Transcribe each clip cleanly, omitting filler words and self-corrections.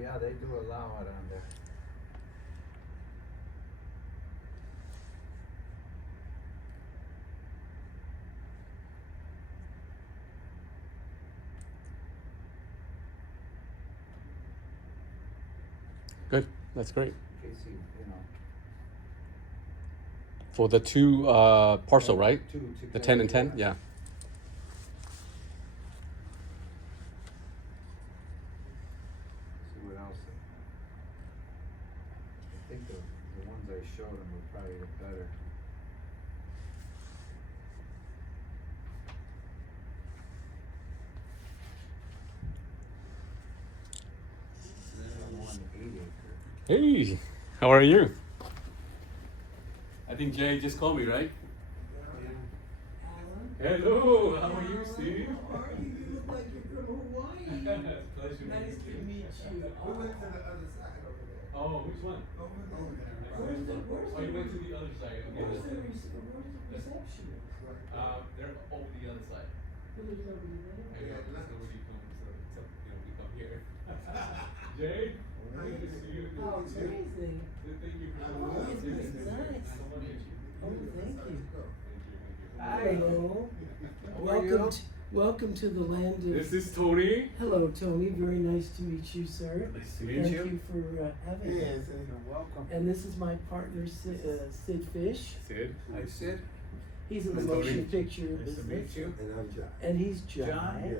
yeah, they do allow it on there. Good. That's great. In case you know. For the two parcel, right? Two The together, 10 and 10? yeah. Yeah. See what else. I think the ones I showed them were probably the better. I want 8 acre. Hey, how are you? I think Jay just called me, right? Hello, how are you, Steve? How are you? You look like you're from Hawaii. Pleasure Nice to meet you. We went to the other side over there. Oh, which one? Over there. Where's the Oh, you went to the other side. Okay. where's the reception? They're over the other side. Who's over there? Yeah, nobody comes, so we come here. Jay, nice to see you. Oh, amazing. Thank you for Oh, it's nice. Oh, thank you. Hi. Hello. How are you? Welcome to the land of. This is Tony. Hello, Tony. Very nice to meet you, sir. Nice to Thank you for having me. Yes, welcome. And this is my partner, Sid Fish. Sid. Hi, Sid. He's in the Tony. motion picture Nice to meet business. you. And I'm John. And he's Jai. John? Yeah,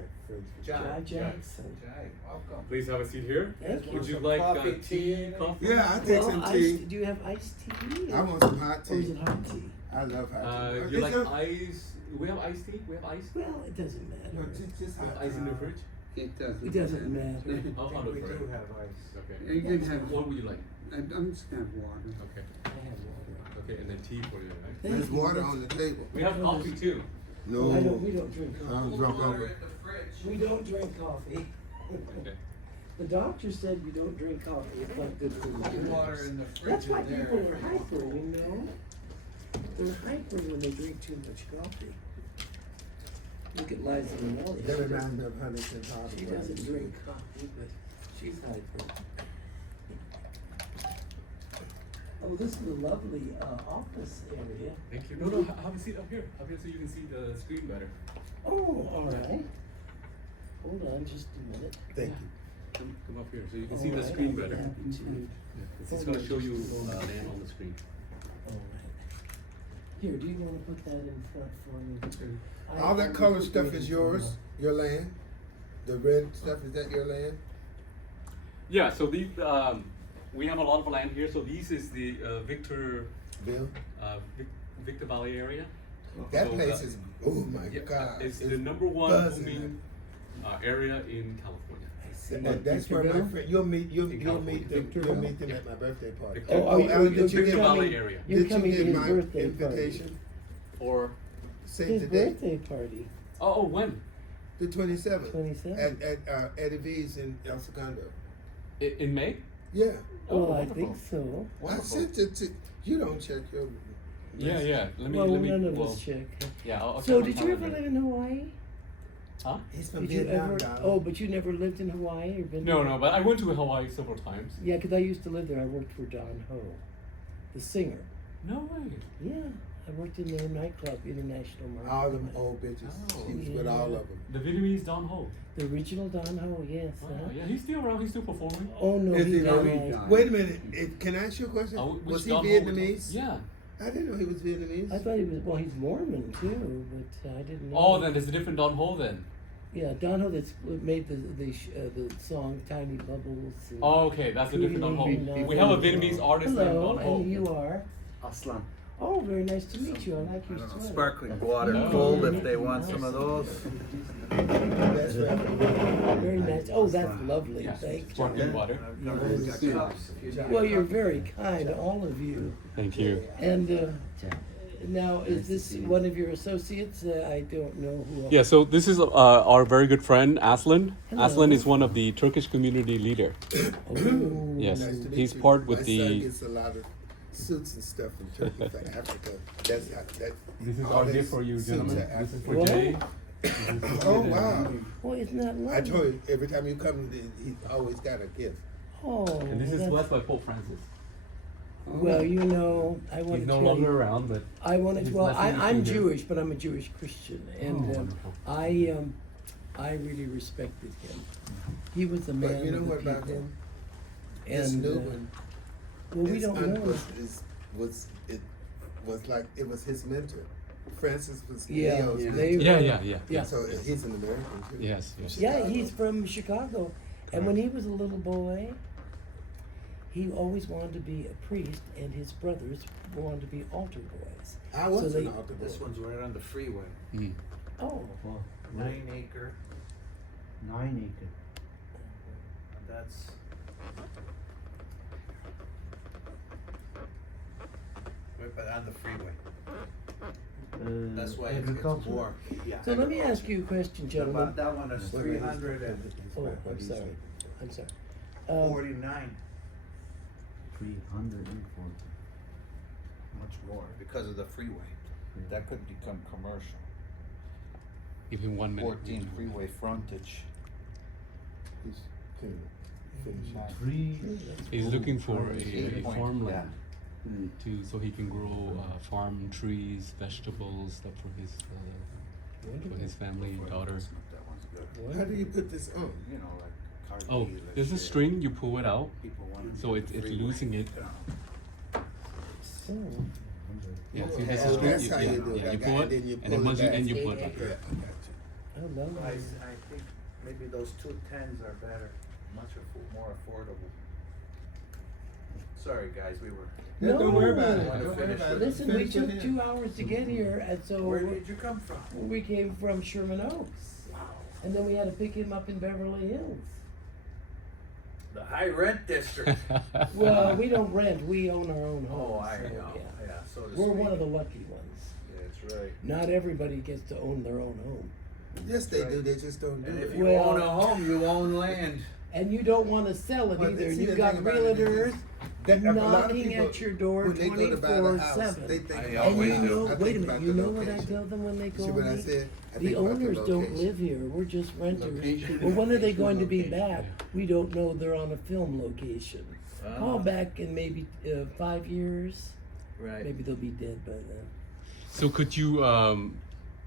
Jai friends. Jackson. Jai, welcome. Please have a seat here. Thank you. Would you Some like coffee, tea, tea? coffee? Yeah, I take Well, some tea. do you have iced tea? I want some hot Or is tea. it hot tea? I love hot tea. You like Just- ice? We have iced tea? We have ice? Well, it doesn't No, matter. just We have hot ice in the tea. fridge? It doesn't. It doesn't matter. I'll I order think we for do it. have ice. Okay. You can have. What would you like? I'm just gonna have water. Okay. I have water. Okay, and then tea for you, right? Thank There's you. water on the table. We have coffee too. No, I don't, we don't drink I'm coffee. drunk over. We don't drink coffee. Okay. The doctor said you don't drink coffee. It's not good for you. Water in the fridge That's why in there. people are hyper, you know? They're hyper when they drink too much coffee. Look at Liza Minnelli. That reminds me of Huntington Harbor. She doesn't drink coffee, but she's hyper. Oh, this is a lovely office area. Thank you. No, have a seat up here. Up here so you can see the screen better. Oh, all right. Hold on just a minute. Thank you. Come up here so you can All see the right, screen I'll be better. happy to. It's just going to show you land on the screen. All right. Here, do you want to put that in front for me? All that color stuff is yours, your land? The red stuff, is that your land? Yeah, so these, we have a lot of land here. So this is the Victor Bill? Victor Valley area. That So, place is, oh my Yeah, God. it's the number one buzzing. booming area in California. That's where my friend, you'll meet them Victorville? at my birthday party. Victor- Oh, Alan, did you Victor get Valley coming- area. You're Did you coming to get his my birthday party. invitation? Or Save His the date. birthday party, oh, when? The 27th. 27th. At Eddie V's in El Segundo. In May? Yeah. Well, I wonderful. think so. I sent it to, you don't check your. Yeah. Let me. Well, let me. none of well, us check. Yeah. I'll So, check did my you ever calendar. live in Hawaii? Huh? He's from Did you Vietnam, ever? darling. Oh, but you never lived in Hawaii or been? No, but I went to Hawaii several times. Yeah, because I used to live there. I worked for Don Ho, the singer. No way. Yeah, I worked in their nightclub, International Market. All them old bitches. Oh. He was with all of them. The Vietnamese Don Ho. The original Don Ho, yes. Wow. huh? Yeah, he's still around. He's still performing. Oh no, Is he he died. really? Wait a minute. Can I ask you a question? Which Was he Don Ho we talking- Vietnamese? Yeah. I didn't know he was Vietnamese. I thought he was. Well, he's Mormon too, but I didn't know. Oh, then there's a different Don Ho then. Yeah, Don Ho that's made the song "Tiny Bubbles." And Oh, okay, that's a different Don Ho. Really We have a nice. Vietnamese artist named Hello, Don Ho. and you are. Aslan. Oh, very nice to meet you. I like your I don't know, sweater. sparkling water, Oh. cold if they want some of those. That's right. Very nice. Oh, that's lovely. Yeah, Thank you. sparkling water. We've got cups if you need. Well, you're very kind, all of you. Thank you. And now, is this one of your associates? I don't know who. Yeah, so this is our very good friend Aslan. Hello. Aslan is one of the Turkish community leader. Oh, Yes. Nice to meet He's you. part with My the- son gets a lot of suits and stuff from Turkey for Africa. That's that. This is all our his gift for you, suits gentlemen. are This is African. for What? Jay. Oh wow! Well, isn't that lovely? I told you every time you come, he's always got a gift. Oh. And this is that's- blessed by Pope Francis. Well, you know, I want He's to no tell longer you. around, but I want to. his Well, blessing is I'm still here. Jewish, but I'm a Jewish Christian, and wonderful. I really respected him. He was a man But you know of the what about people. him? This And new one well, we is don't know. was like it was his mentor. Francis was Yeah, Leo's yeah. they mentor. were- Yeah. So he's an American too. Yes, yes. Yeah, he's from Chicago, and when he was a little boy, he always wanted to be a priest, and his brothers wanted to be altar boys. I was So an they- altar boy. This one's right on the freeway. Mm. Oh, 9 acre, 9 acre. and that's. Right, but on the freeway. That's why it's agriculture? more. Yeah. so let me ask you a question, gentlemen. That one is Oh, I'm sorry. I'm sorry. 349, 340. much more, because of the freeway. That could become commercial. Give him 1 minute. 14 freeway frontage. He's finished. Three. He's looking for a 8 farmland Mm. so he can grow farm trees, vegetables, stuff for his family and daughter. That one's good. How do you put this on? You know, like. Oh, there's a string. You pull it out, People want so it's losing it. Oh. Yeah, Oh, see, this oh, is string. that's how you do it. Yeah, I you got pull it, it, then you and pull then it once you back. and you pull Yeah, it back. I got Oh no. I think maybe those 210s are better, more affordable. Sorry, guys, we were. you. Yeah, don't worry about it. No. Don't worry about it. Listen, we Finish it took in. 2 hours to get here, and so Where did you come from? we came from Sherman Oaks, Wow. and then we had to pick him up in Beverly Hills. The high rent district. Well, we don't rent; we own our own home. Oh, I so, know, yeah. yeah, so to We're speak. one of the lucky ones. That's right. Not everybody gets to own their own home, Yes, they do. They just don't do And it. if you Well- own a home, you own land. and you don't want to sell it Well, either. see, You've the got thing about it is realtors that a lot of knocking people, at your door when they go to buy the house, 24/7. they think I about And always you do. know, I think wait a about minute, the you know what I location. tell them when they See call what I me? said? I The think about owners don't location. live here, we're just renters. Location. Well, when are they going to be Location. back? We don't know, they're on a film location. Call back in maybe 5 years, Right. maybe they'll be dead by then. So could you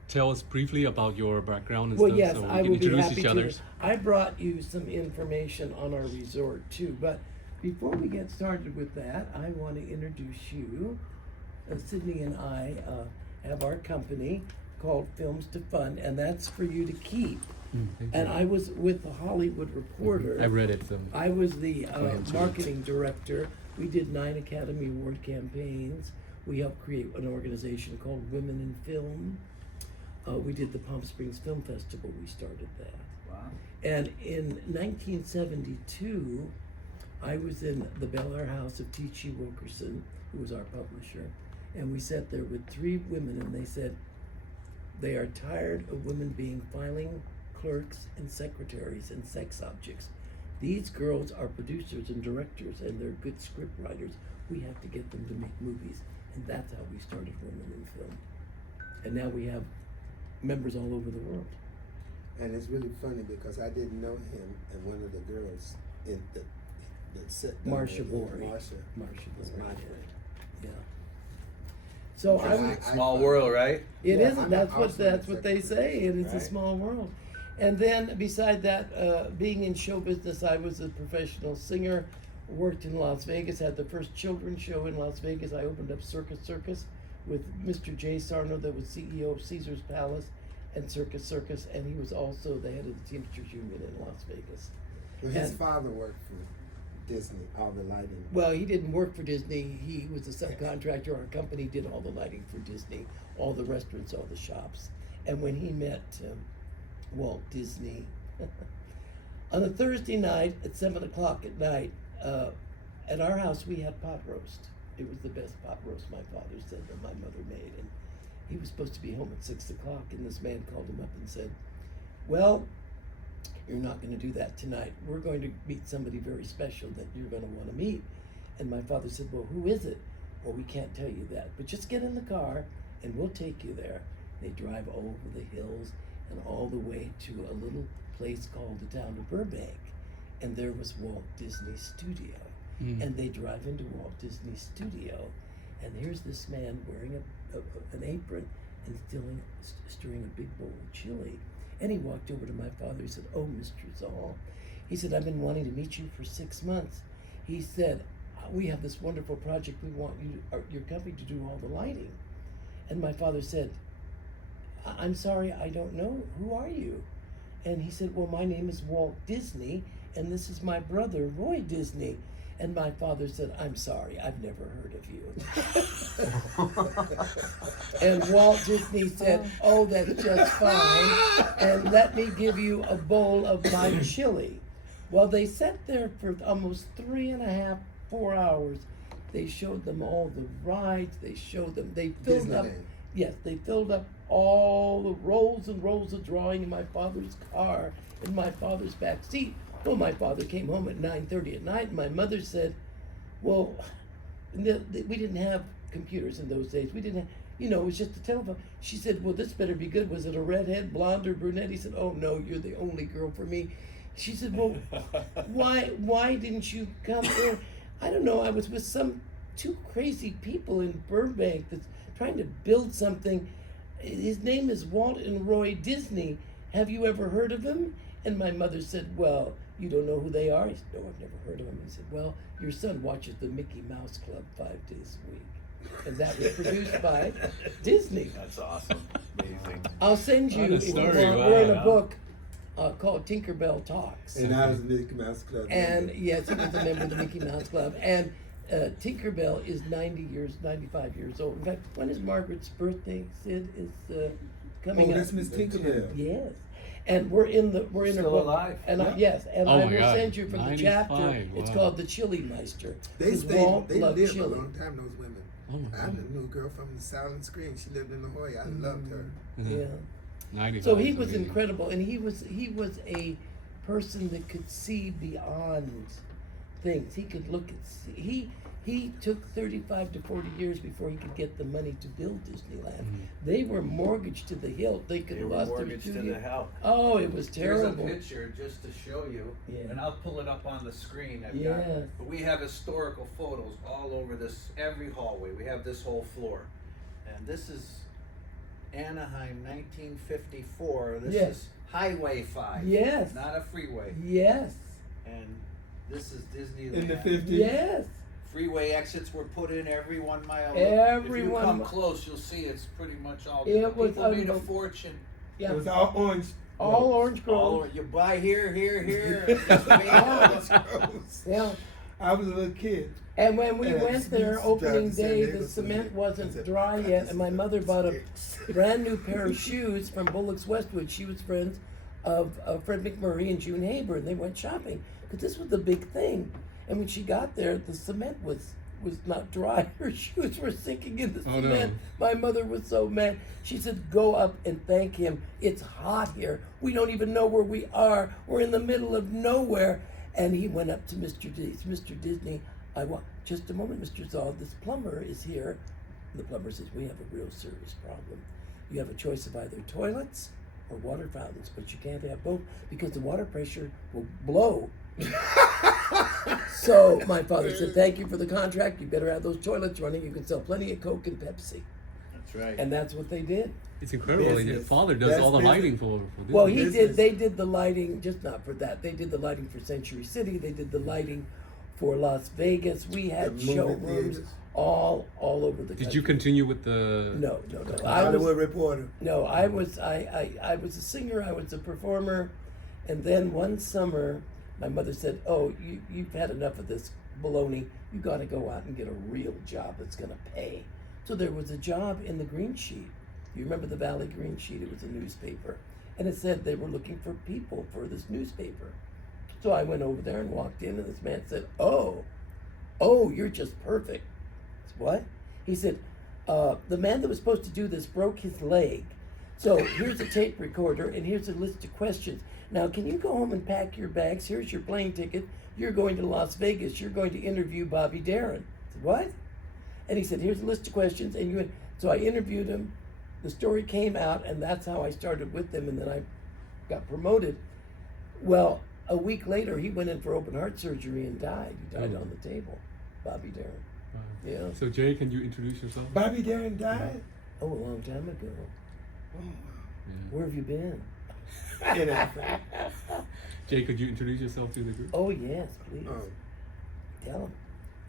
tell us briefly about your background and Well, stuff, yes, so we I can will be introduce happy each to. other's? I brought you some information on our resort too, but before we get started with that, I want to introduce you. Sydney and I have our company called Films to Fund, and that's for you to keep. Thank And you. I was with the Hollywood Reporter. I read it. So. I was the ahead, Sue. marketing director. We did 9 Academy Award campaigns. We helped create an organization called Women in Film. We did the Palm Springs Film Festival. We started that. Wow. And in 1972, I was in the Bel Air house of T.G. Wilkerson, who was our publisher, and we sat there with 3 women, and they said they are tired of women being filing clerks and secretaries and sex objects. These girls are producers and directors, and they're good script writers. We have to get them to make movies, and that's how we started Women in Film. And now we have members all over the world. And it's really funny because I didn't know him, and one of the girls in the set down Marsha there, Borey. Marsha was my friend. Yeah. So I Interesting. would, Small world, right? it Yeah, isn't. I'm That's what also that's what they executive say, and it's a right? small world. And then beside that, being in show business, I was a professional singer. Worked in Las Vegas. Had the first children's show in Las Vegas. I opened up Circus Circus with Mr. Jay Sarno, that was CEO of Caesar's Palace and Circus Circus, and he was also the head of the Teamsters Union in Las Vegas. Well, his And- father worked for Disney, all the lighting. Well, he didn't work for Disney. He was a subcontractor. Our company did all the lighting for Disney, all the restaurants, all the shops. And when he met Walt Disney, on a Thursday night at 7 o'clock at night, at our house we had pot roast. It was the best pot roast, my father said, that my mother made. And he was supposed to be home at 6 o'clock, and this man called him up and said, well, you're not going to do that tonight. We're going to meet somebody very special that you're going to want to meet. And my father said, well, who is it? Well, we can't tell you that, but just get in the car and we'll take you there. They drive over the hills and all the way to a little place called the town of Burbank. and there was Walt Disney Studio. And they drive into Walt Disney Studio, and here's this man wearing an apron and stirring a big bowl of chili. And he walked over to my father. He said, "Oh, Mr. Zall," he said, "I've been wanting to meet you for 6 months." He said, "We have this wonderful project. We want your company to do all the lighting." And my father said, "I'm sorry, I don't know. Who are you?" And he said, "Well, my name is Walt Disney, and this is my brother, Roy Disney." And my father said, "I'm sorry, I've never heard of you." And Walt Disney said, "Oh, that's just fine, and let me give you a bowl of my chili." Well, they sat there for almost 3.5, 4 hours. They showed them all the rides. They filled up. Disneyland. Yes, they filled up all the rolls and rolls of drawing in my father's car, in my father's back seat. Well, my father came home at 9:30 at night, and my mother said, "Well, we didn't have computers in those days. We didn't have, it was just a telephone." She said, "Well, this better be good. Was it a redhead, blonde, or brunette?" He said, "Oh, no, you're the only girl for me." She said, "Well, why didn't you come in?" "I don't know. I was with some 2 crazy people in Burbank that's trying to build something. His name is Walt and Roy Disney. Have you ever heard of him?" And my mother said, "Well, you don't know who they are?" He said, "No, I've never heard of him." He said, "Well, your son watches the Mickey Mouse Club 5 days a week." And that was produced by Disney. That's awesome. Amazing. I'll send you, What a if you story, want, wow. we're in a book called Tinkerbell Talks. And I was Mickey Mouse Club. And yes, he was a member of the Mickey Mouse Club. And Tinkerbell is 95 years old. In fact, when is Margaret's birthday? Sid is coming up. That's Miss Tinkerbell. Yes. And we're in her Still book. alive. And Yeah. yes, and Oh I my will God. send you from the 95, chapter. It's wow. called The Chili Meister. They 'Cause stayed. Walt They loved lived a chili. long time. Those women. Oh my I God. knew a girl from the Silent Screen. She lived in La Jolla. I loved her. Yeah. 95 So he is was amazing. incredible, and he was a person that could see beyond things. He could look at he took 35 to 40 years before he could get the money to build Disneyland. They were mortgaged to the hilt. They could They have were lost their mortgaged to studio. the hell. Oh, it was Here's a terrible. picture just to show you, Yeah. and I'll pull it up on the screen. Yes. But we have historical photos all over every hallway. We have this whole floor. And this is Anaheim 1954. This Yes. is Highway 5. Yes. Not a freeway. Yes. And this is Disneyland. In the 50s. Yes. Freeway exits were put in every 1 mile. Every if you 1 come mi- close, you'll see it's pretty much all. It was People made a unbel- fortune. Yeah. It was all orange. All roads. orange grove. All you buy here, here. and just wait. Orange groves. Yeah. I was a little kid. And when we And went there it's opening driving San day, Diego the to cement the- wasn't it's a- dry yet, and my mother bought a Sticks. brand new pair of shoes from Bullock's Westwood. She was friends of Fred McMurray and June Haber, and they went shopping because this was the big thing. And when she got there, the cement was not dry. Her shoes were sinking in the Oh, no. cement. My mother was so mad. She said, "Go up and thank him. It's hot here. We don't even know where we are. We're in the middle of nowhere." And he went up to Mr. Disney. "I want just a moment, Mr. Zall. This plumber is here." The plumber says, "We have a real serious problem. You have a choice of either toilets or water fountains, but you can't have both because the water pressure will blow." So my father said, "Thank you for the contract. You better have those toilets running. You can sell plenty of Coke and Pepsi." That's right. And that's what they did. It's incredible. And your Business. father does That's all the business. lighting for Disney. Well, Business. they did the lighting, just not for that. They did the lighting for Century City. They did the lighting for Las Vegas. We had The movie showrooms theaters. all over the country. Did you continue with the? No. Hollywood Reporter. No, I was a singer, I was a performer, and then one summer my mother said, "Oh, you've had enough of this baloney. You got to go out and get a real job that's going to pay." So there was a job in the Green Sheet. You remember the Valley Green Sheet? It was a newspaper, and it said they were looking for people for this newspaper. So I went over there and walked in, and this man said, "Oh, you're just perfect." I said, "What?" He said, "The man that was supposed to do this broke his leg. So here's a tape recorder, and here's a list of questions. Now, can you go home and pack your bags? Here's your plane ticket. You're going to Las Vegas. You're going to interview Bobby Darin." I said, "What?" And he said, "Here's a list of questions." And so I interviewed him. The story came out, and that's how I started with them, and then I got promoted. Well, A week later, he went in for open heart surgery and died. He died Oh. on the table. Bobby Darin. Wow. Yeah. So Jay, can you introduce yourself? Bobby Darin died? Oh, a long time ago. Oh, Yeah. Where have you been? In Africa. Jay, could you introduce yourself to the group? Oh, yes, please. Oh. Tell him.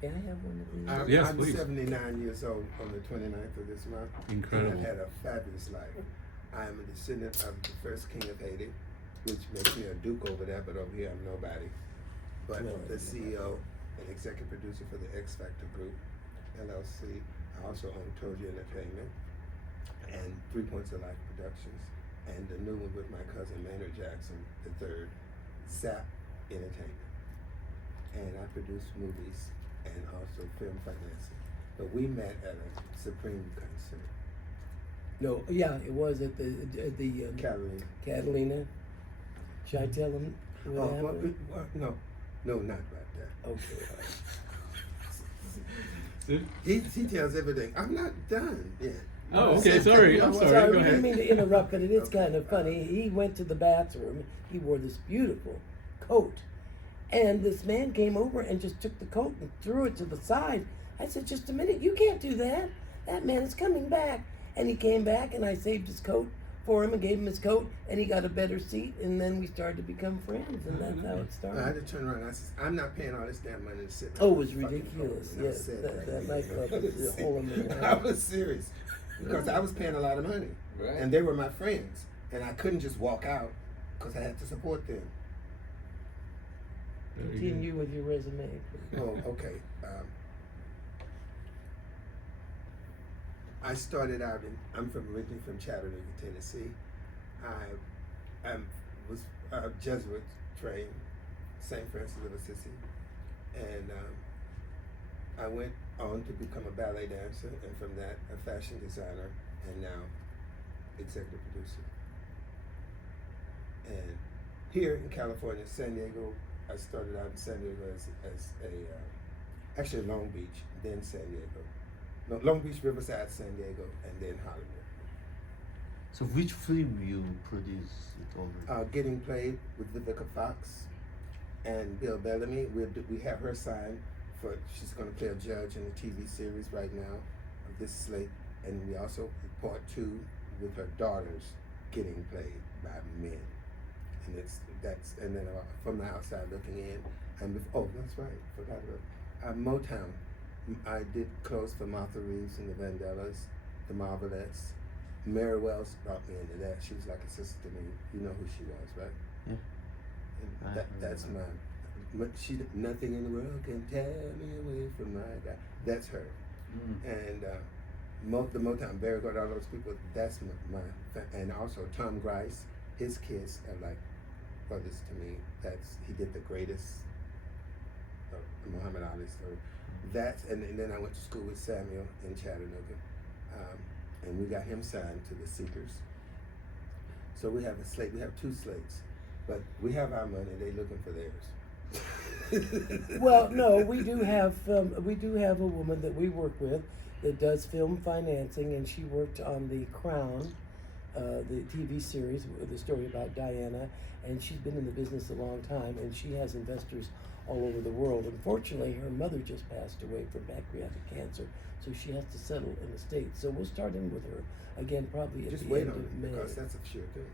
Can I have one of these? I'm Yes, please. 79 years old on the 29th of this month. Incredible. And I've had a fabulous life. I am a descendant of the first king of Haiti, which makes me a duke over there, but over here I'm nobody. But Well, the CEO and executive producer for the X Factor Group, LLC. I also own Toji Entertainment and 3 Points of Life Productions, and the new one with my cousin Maynard Jackson III, SAP Entertainment. And I produce movies and also film financing. But we met at a Supreme concert. No, yeah, it was at the Catalina. Catalina. Should I tell him what happened? No, not about that. Okay, all right. Sid? He tells everything. I'm not done yet. Oh, okay. Sorry. I'm sorry. Go We didn't ahead. mean to interrupt, but it is Okay. kind of funny. He went to the bathroom. He wore this beautiful coat. And this man came over and just took the coat and threw it to the side. I said, just a minute, you can't do that. That man is coming back. And he came back, and I saved his coat for him and gave him his coat, and he got a better seat, and then we started to become friends, and that's how it I had started. to turn around. I said, I'm not paying all this damn money to sit. Oh, it was in that fucking ridiculous. coat. And I Yes, said that nightclub was a hole in the wall. I was serious because I was paying a lot of money, Right. and they were my friends, and I couldn't just walk out because I had to support them. Very good. Continue with your resume, please. Oh, okay. I started out I'm originally from Chattanooga, Tennessee. I was Jesuit trained, St. Francis of Assisi, and I went on to become a ballet dancer, and from that, a fashion designer, and now executive producer. And here in California, San Diego, I started out in San Diego as a actually Long Beach, then San Diego. No, Long Beach, Riverside, San Diego, and then Hollywood. So which film you produce it over? Getting Played with Vivica Fox and Bill Bellamy. We have her signed for, she's going to play a judge in a TV series right now of this slate. And we also, part 2 with her daughters getting played by men. And and then from the outside looking in. And that's right, forgot about Motown. I did clothes for Martha Reeves and the Vandellas, the Marvelettes. Mary Wells brought me into that. She was like a sister to me. You know who she was, right? Yeah. And that's nothing in the world can tear me away from my guy. That's her. And the Motown, Barry Gordy, all those people, that's and also Tom Grice, his kids are like brothers to me. He did The Greatest, Muhammad Ali story. And then I went to school with Samuel in Chattanooga, and we got him signed to the Seekers. So we have a slate. We have 2 slates, but we have our money. They looking for theirs. Well, no, we do have a woman that we work with that does film financing, and she worked on The Crown, the TV series with the story about Diana, and she's been in the business a long time, and she has investors all over the world. Unfortunately, her mother just passed away from pancreatic cancer, so she has to settle in the States. So we'll start in with her again probably at Just the wait end on of it May. because that's a sure thing.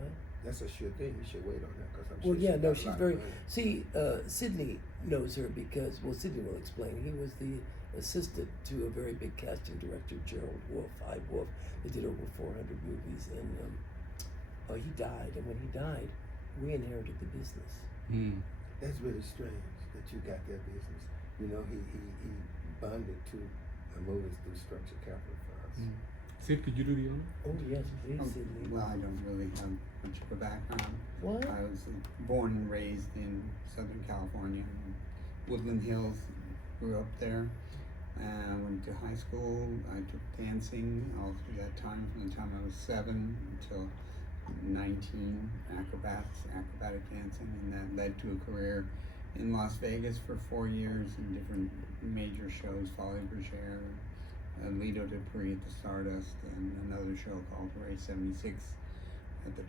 Huh? That's a sure thing. You should wait on that because I'm Well, sure yeah, no, got a she's lot of very. money. See, Sydney knows her because, well, Sydney will explain. He was the assistant to a very big casting director, Gerald Wolfe, High Wolf. They did over 400 movies, and he died. And when he died, we inherited the business. Mm. That's really strange that you got that business. You know, he bonded to a movies through structured capital for us. Mm. Sid, could you do the honor? Oh yes, please, Oh, Sydney. well, I don't really have much of a background. What? I was born and raised in Southern California, Woodland Hills. Grew up there. Went to high school. I took dancing all through that time, from the time I was 7 until 19. Acrobatic dancing, and that led to a career in Las Vegas for 4 years in different major shows, Folly Bergère, Lido Dupree at the Stardust, and another show called Race 76 at the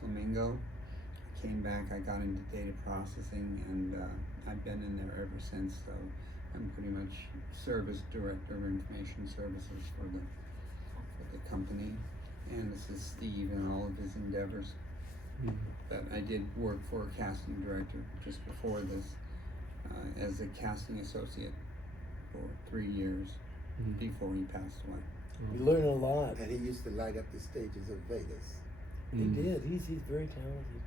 Flamingo. came back, I got into data processing, and I've been in there ever since. So I'm pretty much service director of information services for the company. And this is Steve and all of his endeavors. But I did work for a casting director just before this as a casting associate for 3 years before he passed away. You learn a lot. And he used to light up the stages of Vegas. He did. He's very talented.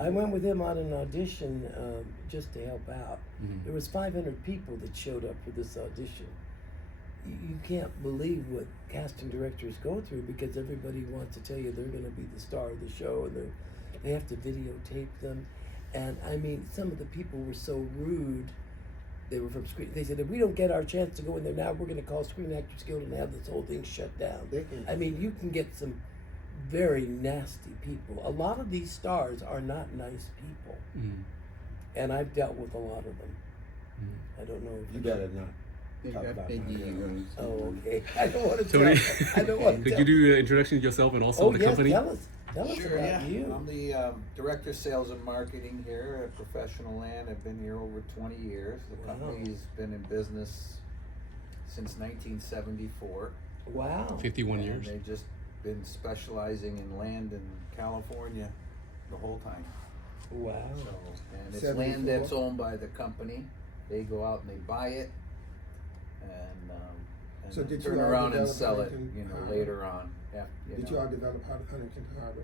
I went with him on an audition just to help out. There was 500 people that showed up for this audition. You can't believe what casting directors go through because everybody wants to tell you they're going to be the star of the show, and they have to videotape them. And I mean, some of the people were so rude. They were from Screen. They said, if we don't get our chance to go in there now, we're going to call Screen Actors Guild and have this whole thing shut down. I mean, you can get some very nasty people. A lot of these stars are not nice people, and I've dealt with a lot of them. I don't know if You better not. They've Talk got about big my egos. Oh, okay. I don't want to Tony, tell. I don't want to could tell. you do an introduction of yourself and also the yes, company? Tell us Sure, about yeah. you. I'm the Director of Sales and Marketing here at Professional Land. I've been here over 20 years. The Wow. company's been in business since 1974. Wow. 51 and years. they've just been specializing in land in California the whole time. Wow. So, and it's 74. land that's owned by the company. They go out and they buy it, and So then did you turn all around and develop sell it, Huntington Harbor? later on. Yeah, Did you all develop Huntington Harbor?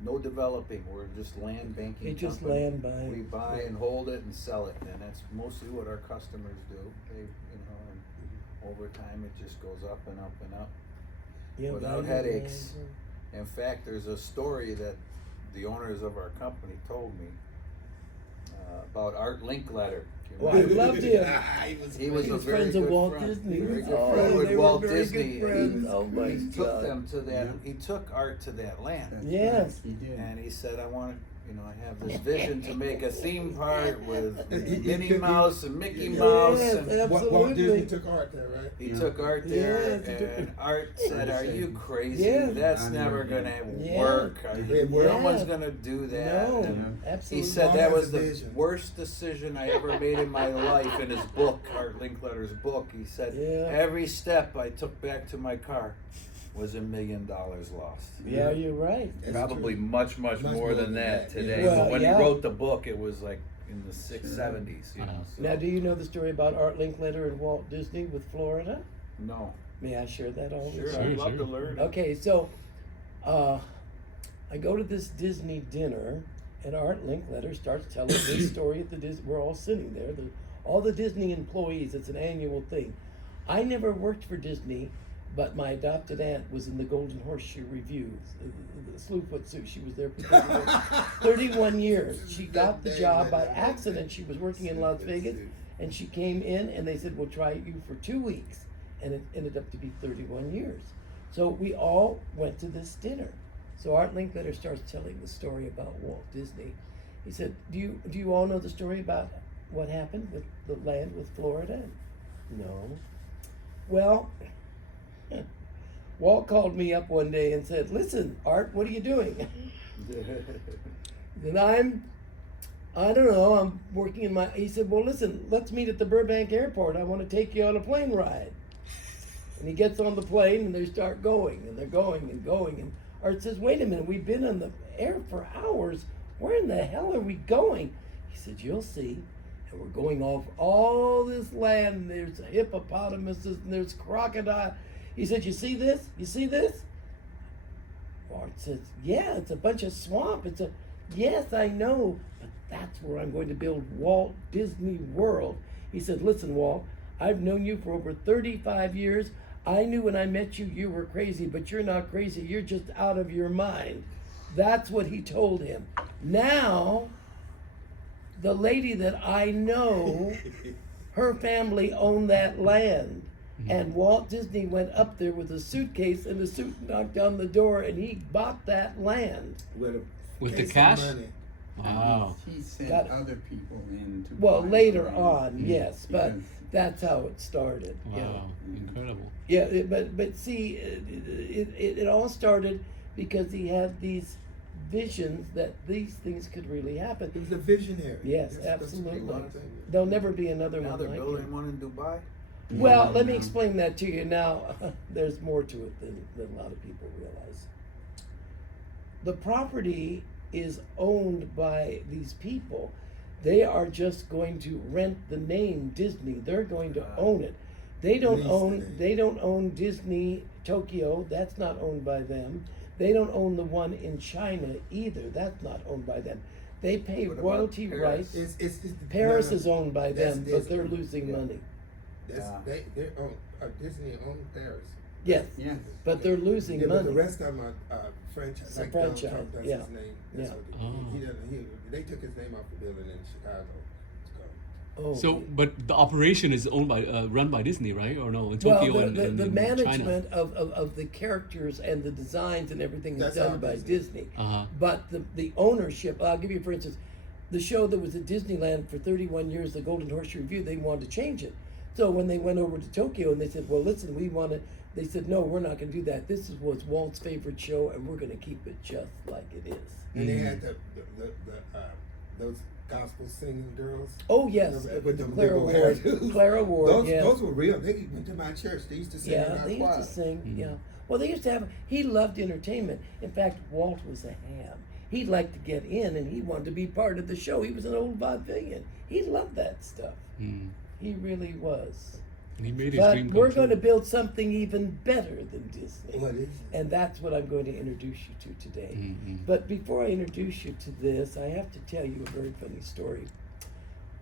No developing. We're just land banking. They just company. land buying. We buy and hold it and sell it, and that's mostly what our customers do. They, and over time it just goes up and up and up. Yeah, without value headaches. land. In fact, there's a story that the owners of our company told me about Art Linkletter. Do you Well, I remember? loved him. He was He a was very friends of good Walt friend. Disney. Very good Oh, friend with they were Walt very good Disney. friends. Oh my He took God. them to that. He took Art to that land. That's Yes. right, he did. And he said, I want to, I have this vision to make a theme park with He- Minnie he- Mouse and Mickey Yes, Mouse. Yes, And Walt absolutely. Disney took Art there, right? he Yeah. took Art there, Yes, he took and it. Art said, "Are you crazy? Yes. That's I never know. gonna Yeah. work. It No worked. one's gonna do that." No, And he absolutely. said Walt that has was a the vision. worst decision I ever made in my life. In his book, Art Linkletter's book, he said, Yeah. every step I took back to my car was $1 million lost. Yeah, you're right. That's Probably true. much Much more than that yeah. today. Well, but when yeah. he wrote the book, it was like in the 670s. You know. Wow. So, Now, do you know the story about Art Linkletter and Walt Disney with Florida? no, May I share that all sure, with you? I'd Sure, love sure. to learn. Okay, so I go to this Disney dinner, and Art Linkletter starts telling this story at the Disney. We're all sitting there, all the Disney employees. It's an annual thing. I never worked for Disney, but my adopted aunt was in the Golden Horseshoe Review, the Slewfoot Sue. She was there for 31 years. She got the job by accident. She was working in Las Vegas, and she came in, and they said, "We'll try you for 2 weeks," and it ended up to be 31 years. So we all went to this dinner. So Art Linkletter starts telling the story about Walt Disney. He said, do you all know the story about what happened with the land with Florida? No. Well, Walt called me up one day and said, "Listen, Art, what are you doing?" And I don't know, I'm working in he said, "Well, listen, let's meet at the Burbank airport. I want to take you on a plane ride." And he gets on the plane and they start going and they're going and going. And Art says, "Wait a minute, we've been on the air for hours. Where in the hell are we going?" He said, "You'll see. And we're going off all this land. And there's hippopotamuses and there's crocodile." He said, "You see this? You see this?" Art says, "Yeah, it's a bunch of swamp. Yes, I know, but that's where I'm going to build Walt Disney World." He said, "Listen, Walt, I've known you for over 35 years. I knew when I met you, you were crazy, but you're not crazy. You're just out of your mind." That's what he told him. Now, the lady that I know, her family owned that land. And Walt Disney went up there with a suitcase and a suit, knocked on the door, and he bought that land. With With the case of cash? money. Wow. He sent Got it. other people in to Well, buy later land. on, yes, but Because- that's how it started. you know. Wow. Incredible. Yeah, but see, it all started because he had these visions that these things could really happen. He was a visionary. Yes, That's absolutely. one thing. There'll never be another Now one they're like building him. one in Dubai. Well, let me explain that to you. Now, there's more to it than a lot of people realize. The property is owned by these people. They are just going to rent the name Disney. They're going to own it. They don't Lease the own. name. They don't own Disney Tokyo. That's not owned by them. They don't own the one in China either. That's not owned by them. They pay What about royalty Paris? rights. It's Paris no, is owned by that's them, but they're Disney. losing Yeah. money. That's, they own Disney owned Paris. Yes, Yes. but they're losing Yeah, but the money. rest of them are franchise. It's a Like Donald franchise, Trump, that's yeah. his name. That's Yeah. what he doesn't. They took his name off the building in Chicago. It's gone. Oh, So, but the operation is owned by, run by Disney, right? Or no? In well, Tokyo the and in management China. of the characters and the designs and everything is That's done all by Disney. Disney. Uh-huh. But the ownership, I'll give you for instance, the show that was at Disneyland for 31 years, the Golden Horseshoe Review, they wanted to change it. So when they went over to Tokyo and they said, well, listen, we want to, they said, no, we're not going to do that. This was Walt's favorite show and we're going to keep it just like it is. And they had those gospel singing girls. Oh, yes, With them Clara big old Ward. hairdos. Clara Ward, Those, yes. those were real. They went to my church. They used to sing in Yeah, our they choir. used to sing. Mhm. Yeah. Well, they used to have. He loved entertainment. In fact, Walt was a ham. He liked to get in, and he wanted to be part of the show. He was an old vaudevillian. He loved that stuff. Mm. He really was. And he made his But dream come we're true. going to build something even better than Disney, What is it? and that's what I'm going to introduce you to today. Mhm. But before I introduce you to this, I have to tell you a very funny story.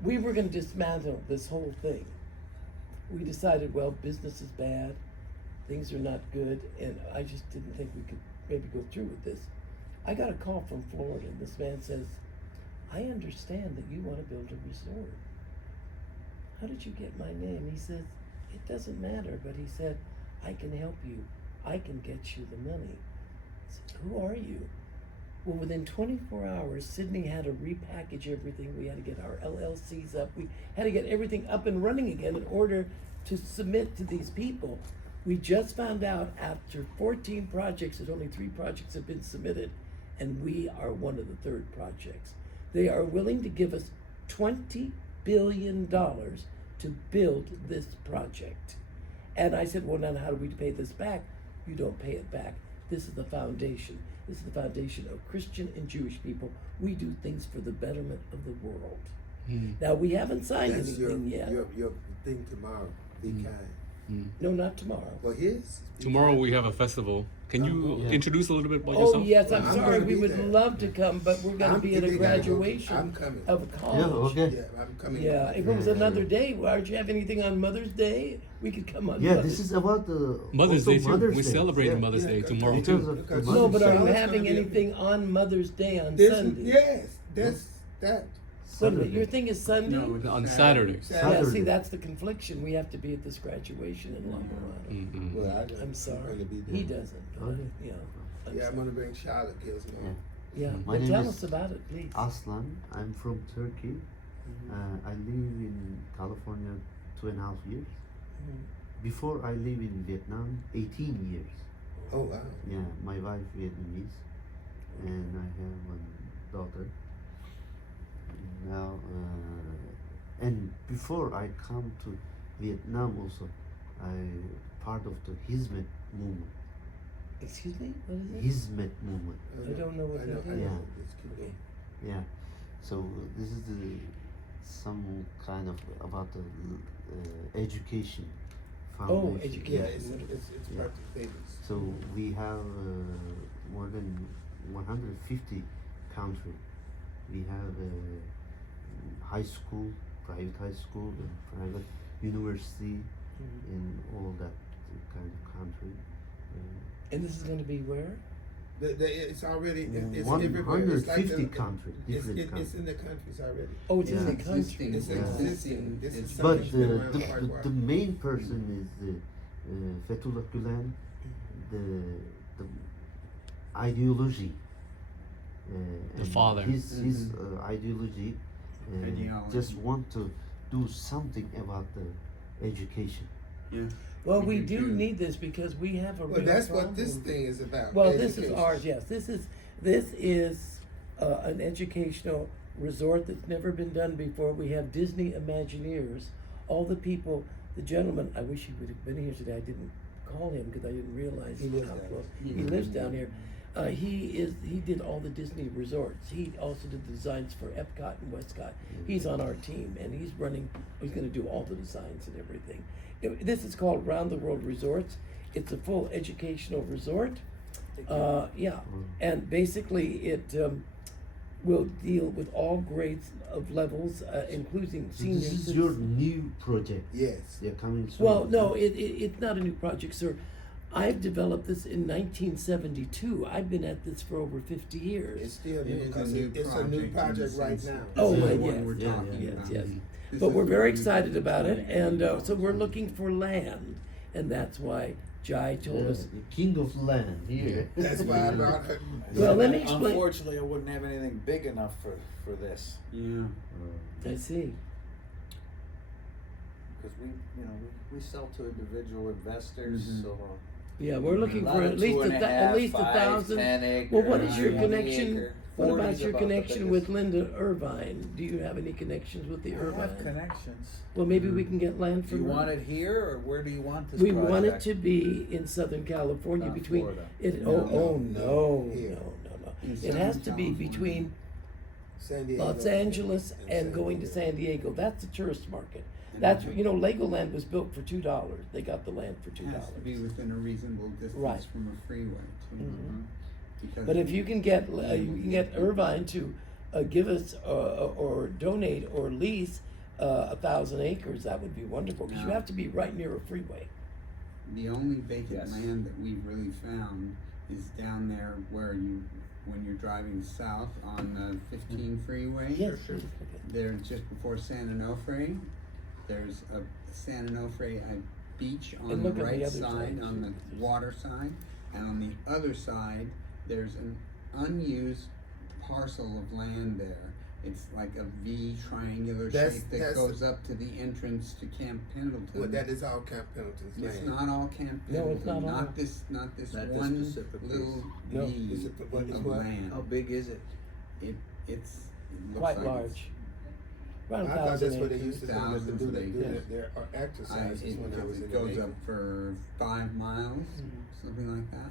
We were going to dismantle this whole thing. We decided, well, business is bad, things are not good, and I just didn't think we could maybe go through with this. I got a call from Florida, and this man says, I understand that you want to build a resort. How did you get my name? He says, it doesn't matter, but he said, I can help you. I can get you the money. I said, who are you? Well, within 24 hours, Sydney had to repackage everything. We had to get our LLCs up. We had to get everything up and running again in order to submit to these people. We just found out after 14 projects that only 3 projects have been submitted, and we are one of the third projects. They are willing to give us $20 billion to build this project. And I said, well, now how do we pay this back? You don't pay it back. This is the foundation. This is the foundation of Christian and Jewish people. We do things for the betterment of the world. Mm. Now, we haven't signed That's anything yet. your thing tomorrow. Be kind. Mm. No, not tomorrow. Well, his. Tomorrow we have a festival. Can you Yeah. introduce a little bit about Oh, yourself? yes, I'm I'm sorry. gonna We be would there. love to come, but we're going to be at a they gotta go. graduation I'm coming. of a college. Yeah, okay. Yeah, I'm coming. Yeah, if it was another day, why don't you have anything on Mother's Day? We could come on Yeah, Mother's this is about the Mother's also Day too. Mother's We're Day. celebrating Yeah. Mother's Yeah, Day because- tomorrow because too. of Because- Mother's No, but are Day. you Charlotte's having gonna be- anything on Mother's Day on This, Sunday? yes, that's that. Wait a minute, Saturday. your thing is Sunday? No, it's On Saturday. Yeah, Saturday. see, that's the confliction. We have to be at this graduation in La Mirada. Mm-mm. Well, I'm sorry. gonna be there. He doesn't. Okay. Yeah. I'm Yeah, I'm sorry. gonna bring Charlotte Kills Yeah. more. Yeah, My but name tell is us about it, please. Aslan. I'm from Turkey. I live in California 2.5 years. Mhm. Before I live in Vietnam 18 years. Oh wow. Yeah, my wife Vietnamese, and I have one daughter. Now, and before I come to Vietnam also, I part of the Hizmet movement. Excuse me? What is it? Hizmet movement. I don't know what that I is. know. Yeah. It's cute. Okay. Yeah. So this is some kind of about the education. Oh, Foundation. Yeah, education. it's Yeah. part of the babies. So we have more than 150 countries. We have high school, private high school, and private university Mhm. in all that kind of country. And this is going to be where? It's already it's everywhere. It's like 150 countries, different it's countries. in the countries already. Oh, it's in Yeah. the country. Existing. It's Yeah. existing. This is It's- But something that's been around the, quite a the, while. the main person is Fethullah Gülen, the ideology. The and father. His ideology Ideology. just want to do something about the education. Yeah. Well, we We do do too. need this because we have a Well, real that's problem. what this thing is about. Well, this is education. ours, yes. This is This is an educational resort that's never been done before. We have Disney Imagineers. All the people, the gentleman, I wish he would have been here today. I didn't call him because I didn't realize He lives how down close. here. He lives down here. He did all the Disney resorts. He also did the designs for Epcot and Westcott. He's on our team, and he's going to do all the designs and everything. This is called Round the World Resorts. It's a full educational resort. And basically it will deal with all grades of levels, including So seniors. this is your new project. Yes. They're coming soon. Well, no, it's not a new project, sir. I've developed this in 1972. I've been at this for over 50 years. It's still It new is a because new it's a new project in project the right sense now. that Oh, this is my, the one yes, we're yeah, talking yeah, about. yes. This But is we're the very one excited about it, and so 2020. we're looking for land, and that's why Jai told Yeah, us. the king of land here. That's why I brought her. Well, let me explain. Unfortunately, I wouldn't have anything big enough for this, Yeah. I see. because we sell to individual investors, Mhm. so. Yeah, we're looking a lot for of at least 2.5, at least 5, 1,000. 10 acre, Well, what is your 20 connection? acre. What 40 about is your the connection with biggest. Linda Irvine? Do you have any connections with the I have Irvine? connections. Well, maybe we can get land Do from you her. want it here, or where do you want this We project? want it to be in Southern California Not between Florida. it. No, No, here. no. In It Southern has to be California. between San Diego Los Angeles and San going to Diego. San Diego. That's the tourist market. And That's it Legoland was built for $2. They got the land for $2. has to be within a reasonable distance Right. from a freeway too. Mhm. Because But if you can get Irvine to give us or donate or lease 1,000 acres, that would be wonderful. Because you Now- have to be right near a freeway. the only vacant Yes. land that we've really found is down there where when you're driving south on the 15 freeway. Yes. There's just before San Onofre. There's a San Onofre beach on And the look on the right other side, side, on the too. water side, and on the other side, there's an unused parcel of land there. It's like a V triangular shape that that's- goes up to the entrance to Camp Pendleton. Well, that is all Camp Pendleton's It's land. not all Camp No, Pendleton. it's not all. Not this Not this one specific piece. little No. V Is it what is of what? land. How big is it? It looks Quite like large. Around I thought 1,000 that's what they acres. used to do to 1,000 do acres. their exercises when I was in it the goes Navy. up for 5 miles, Mhm. something like that.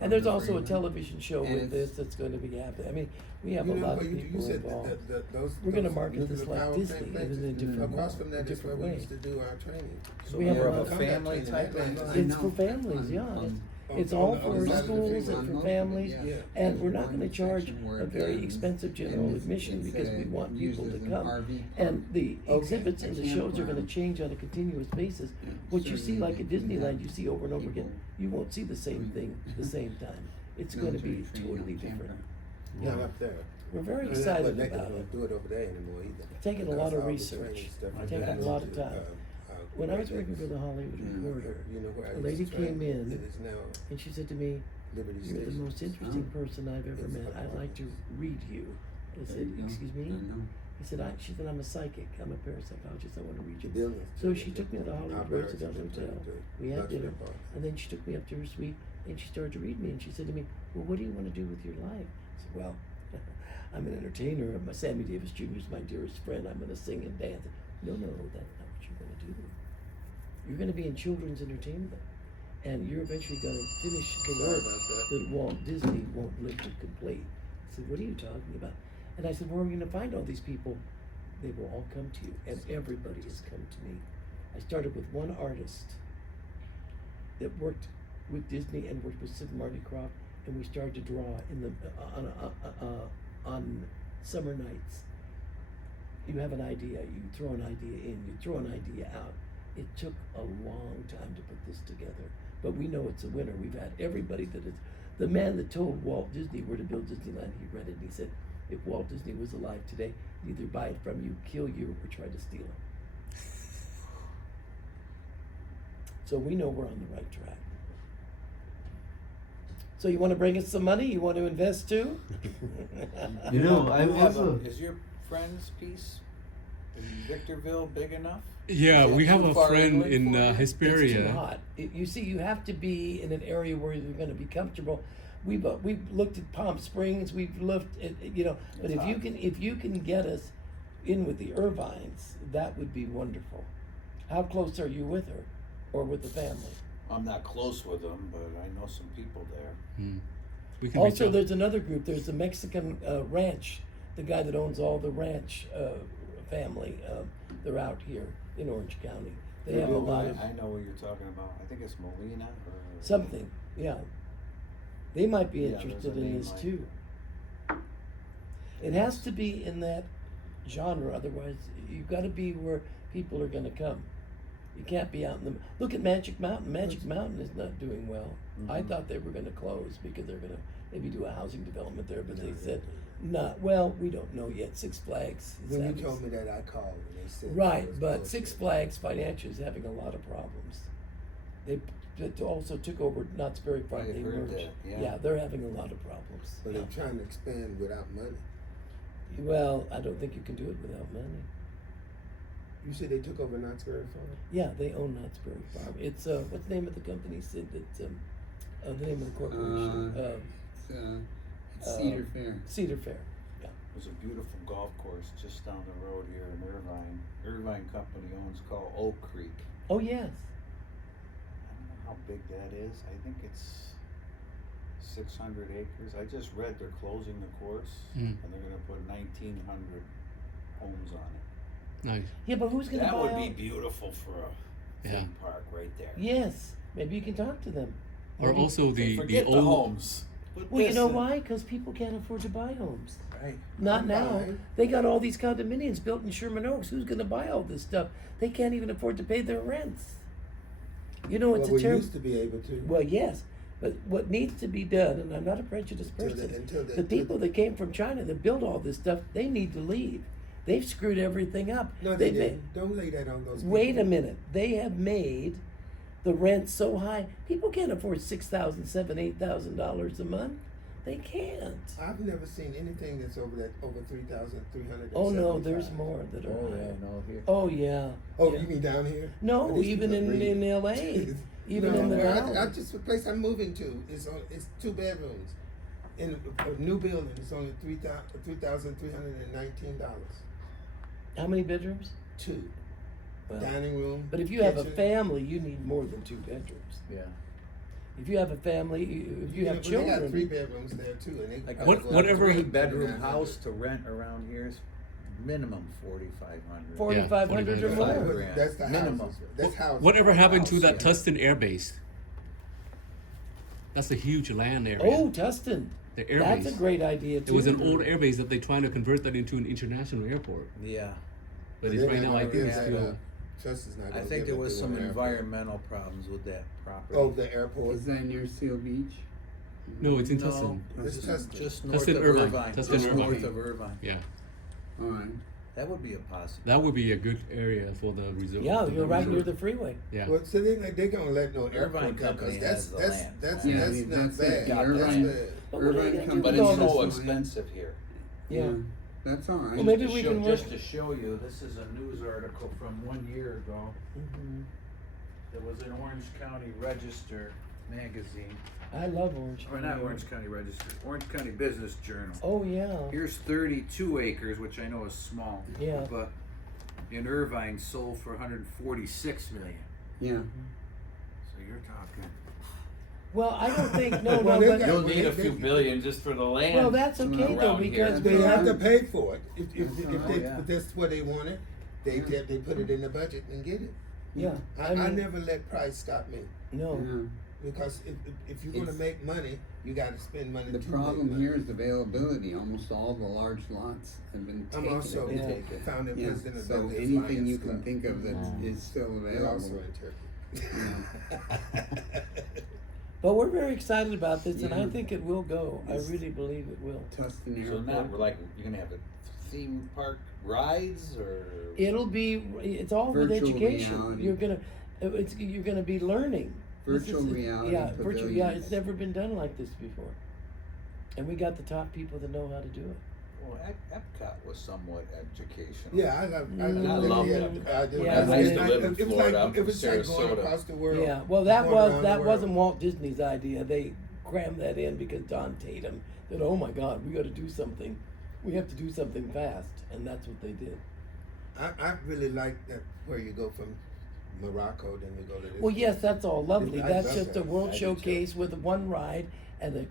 And there's From the also a freeway. television show And with it's- this that's going to be happening. I mean, we have You a know, lot but of you people said involved. those We're gonna those market this nuclear like power Disney, plant but in a plants, different across way, from a that is where different we way. used to do our training. We have More a of lot a of family combat type training. of. I It's know. for families, yeah. On- It's on all the for other side of the schools freeway. and for most of it, families, yeah. and we're There's not one gonna charge section where a it very ends, expensive general and admission it's, because we want used people to as an come. RV park. And the Okay. exhibits and the shows are gonna Campground. change on a continuous basis. Yeah, What you see certainly like at they can Disneyland, have you see over and over again, people you won't see the same thing the same time. It's gonna be military training totally on different. Not Yeah. up there. We're very And excited they about don't it. do it over there anymore either. Taking a Because lot of all the research. training stuff is Taking done a lot of to, time. When I was working for the Hollywood Reporter, you know where I a used lady to train? came in It is now and she said to me, Liberty "You're the Station. most interesting person I've ever It's met. I'd like to read you." I There said, you go. "Excuse I me?" know. He said, she said, "I'm a psychic. I'm a parapsychologist. I want to read you." Billions. So she took me to the Hollywood Our Roosevelt barracks Hotel. to We had luxury dinner, apartments. and then she took me up to her suite, and she started to read me, and she said to me, "Well, what do you want to do with your life?" I said, "Well, I'm an entertainer. My Sammy Davis Jr. is my dearest friend. I'm going to sing and dance." No, that's not what you're going to do. You're going to be in children's entertainment, and you're eventually going to finish the Sorry work about that. that Walt Disney won't live to complete. I said, "What are you talking about?" And I said, "Where are we going to find all these people?" They will all come to you, and everybody has come to me. I started with one artist that worked with Disney and worked with Sid and Marty Krofft, and we started to draw in the on summer nights. You have an idea, you throw an idea in, you throw an idea out. It took a long time to put this together, but we know it's a winner. We've had everybody that is. The man that told Walt Disney where to build Disneyland, he read it and he said, if Walt Disney was alive today, he'd either buy it from you, kill you, or try to steal it. So we know we're on the right track. So you want to bring us some money? You want to invest too? You know, I You have also. is your friend's piece in Victorville big enough? Yeah, Is it we have too a far friend inland in for you? It's too Hesperia. hot. You see, you have to be in an area where you're going to be comfortable. we've looked at Palm Springs, we've looked at, you know, but It's if you can get us in with the Irvines, that would be wonderful. How close are you with her, or with the family? I'm not close with them, but I know some people there. We can reach Also, out. there's another group. There's the Mexican ranch. The guy that owns all the ranch family. They're out here in Orange County. They have a lot of I know what you're talking about. I think it's Molina or something. Yeah, they might be Yeah, there's interested a in name this like- too. It has to be in that genre. Otherwise, you've got to be where people are going to come. You can't be out in the look at Magic Mountain. Magic Mountain is not doing well. I Mhm. thought they were going to close because they're going to maybe do a housing development there, but they said not. Well, we don't know yet. Six Flags. is When you having- told me that, I called and they said. right, it was but bullshit. Six Flags financially is having a lot of problems. They also took over Knott's Berry Farm. I They heard merged. that, yeah. They're having a lot of problems. But Yeah. they're trying to expand without money. Well, I don't think you can do it without money. You said they took over Knott's Berry Farm? Yeah, they own Knott's Berry Farm. It's what's the name of the company? Sid, it's the name of the corporation. It's Cedar Fair. Cedar Fair. Yeah. There's a beautiful golf course just down the road here in Irvine. Irvine Company owns called Oak Creek. Oh yes. I don't know how big that is. I think it's 600 acres. I just read they're closing the course and they're gonna put 1,900 homes on it. Nice. Yeah, but who's gonna That buy would be out- beautiful for a Yeah. theme park right there. Yes, maybe you can talk to them. Or Maybe- also the Forget the old. homes. Put Well, you this know in. why? Because people can't afford to buy homes. Right. Not I'm now. buying. They got all these condominiums built in Sherman Oaks. Who's going to buy all this stuff? They can't even afford to pay their rents. You know, it's Well, a we terrible. used to be able to. Well, yes, but what needs to be done, and I'm not a prejudiced Until person, the- the people that came from China that built all this stuff, they need to leave. They've screwed everything up. No, they They've didn't. Don't lay that on those people. Wait a minute. They have made the rent so high. People can't afford $6,000, $7,000, $8,000 a month. They can't. I've never seen anything that's over 3,300. Oh no, there's more that are Oh yeah, higher. no here. Oh yeah. Oh, yeah. you mean down here? No, These even people are in greedy. LA, even No, in the well, valley. I just the place I'm moving to is it's 2 bedrooms. In a new building, it's only $3,319. How many bedrooms? 2 Well, dining room. but if you have a kitchen. family, you need more than 2 bedrooms. Yeah. If you have a family, if you have but children, they got 3 bedrooms there too, and they Like What- a whatever- 3-bedroom house to rent around here is minimum 4,500. 4,500 or 4,500. more. grand. That's the Minimum. houses. That's houses. Whatever happened to House, that yeah. Tustin Air Base? That's a huge land area. Oh, Tustin. The air That's base. a great idea It too. was an old air base that they're trying to convert that into an international airport. Yeah. But They're right not now, I gonna think give it's that still. up. Trust is not I gonna think give there up was the some one airport. environmental problems with that property. Oh, the airport. Is that near Seal Beach? No, it's in No, Tustin. It's it's Tustin. just north Tustin, of Irvine. Irvine. Tustin, Just Irvine. north of Irvine. Yeah, All right. That would be a possibility. that would be a good area for the resort. Yeah, for you're the right near resort. the freeway. Yeah. Well, so they're gonna let no Irvine airport come Company because has the land. that's Yeah, that's not that's it. bad. Yeah, That's Irvine- bad. But what are they Irvine gonna do comes But with it's all so this? expensive here. Yeah. That's all right. Well, maybe Just we to can show, work- just to show you, this is a news article from 1 year ago. Mhm. It was in Orange County Register magazine, I love Orange. or not County. Orange County Register, Orange County Business Journal. Oh yeah. Here's 32 acres, which I know is small. Yeah. But in Irvine, sold for 146 million. Yeah. So you're talking. Well, I don't think no, Well, no, they but got- You'll need a few billion just for the land. well, that's okay though around here. because They we have to have, pay for it. If Oh, they yeah. if that's what they wanted, they put it in the budget and get it. yeah. I mean, never let price stop me no. Yeah. because if you're gonna It's- make money, you got to spend money. The to problem make here money. is availability. Almost all the large lots have been I'm taken. also Yeah. founding Yeah, president of so Douglas anything Lions you can Club. think of that is still They're also available. in Turkey. But we're very excited about this, and I Yeah. think it will go. Yes. I really believe it will. Tustin So Airport. now we're like, you're gonna have a theme park rides or? It'll be. It's all with Virtual education. reality. You're gonna be learning. This Virtual reality Yeah, virtual. Yeah, pavilions. it's never been done like this before, and we got the top people that know how to do it. Well, Epcot was somewhat educational. Yeah, I love. I love yeah, it. I do. Yeah, I used to live in It was Florida. like I'm it from was like going Sarasota. across the world. Yeah. Well, that going was around that the wasn't world. Walt Disney's idea. They cram that in because Don Tatum said, "Oh my God, we got to do something. We have to do something fast," and that's what they did. I really like that where you go from Morocco, then you go to this. Well, yes, that's all lovely. I That's love just that. a world I do showcase with one ride and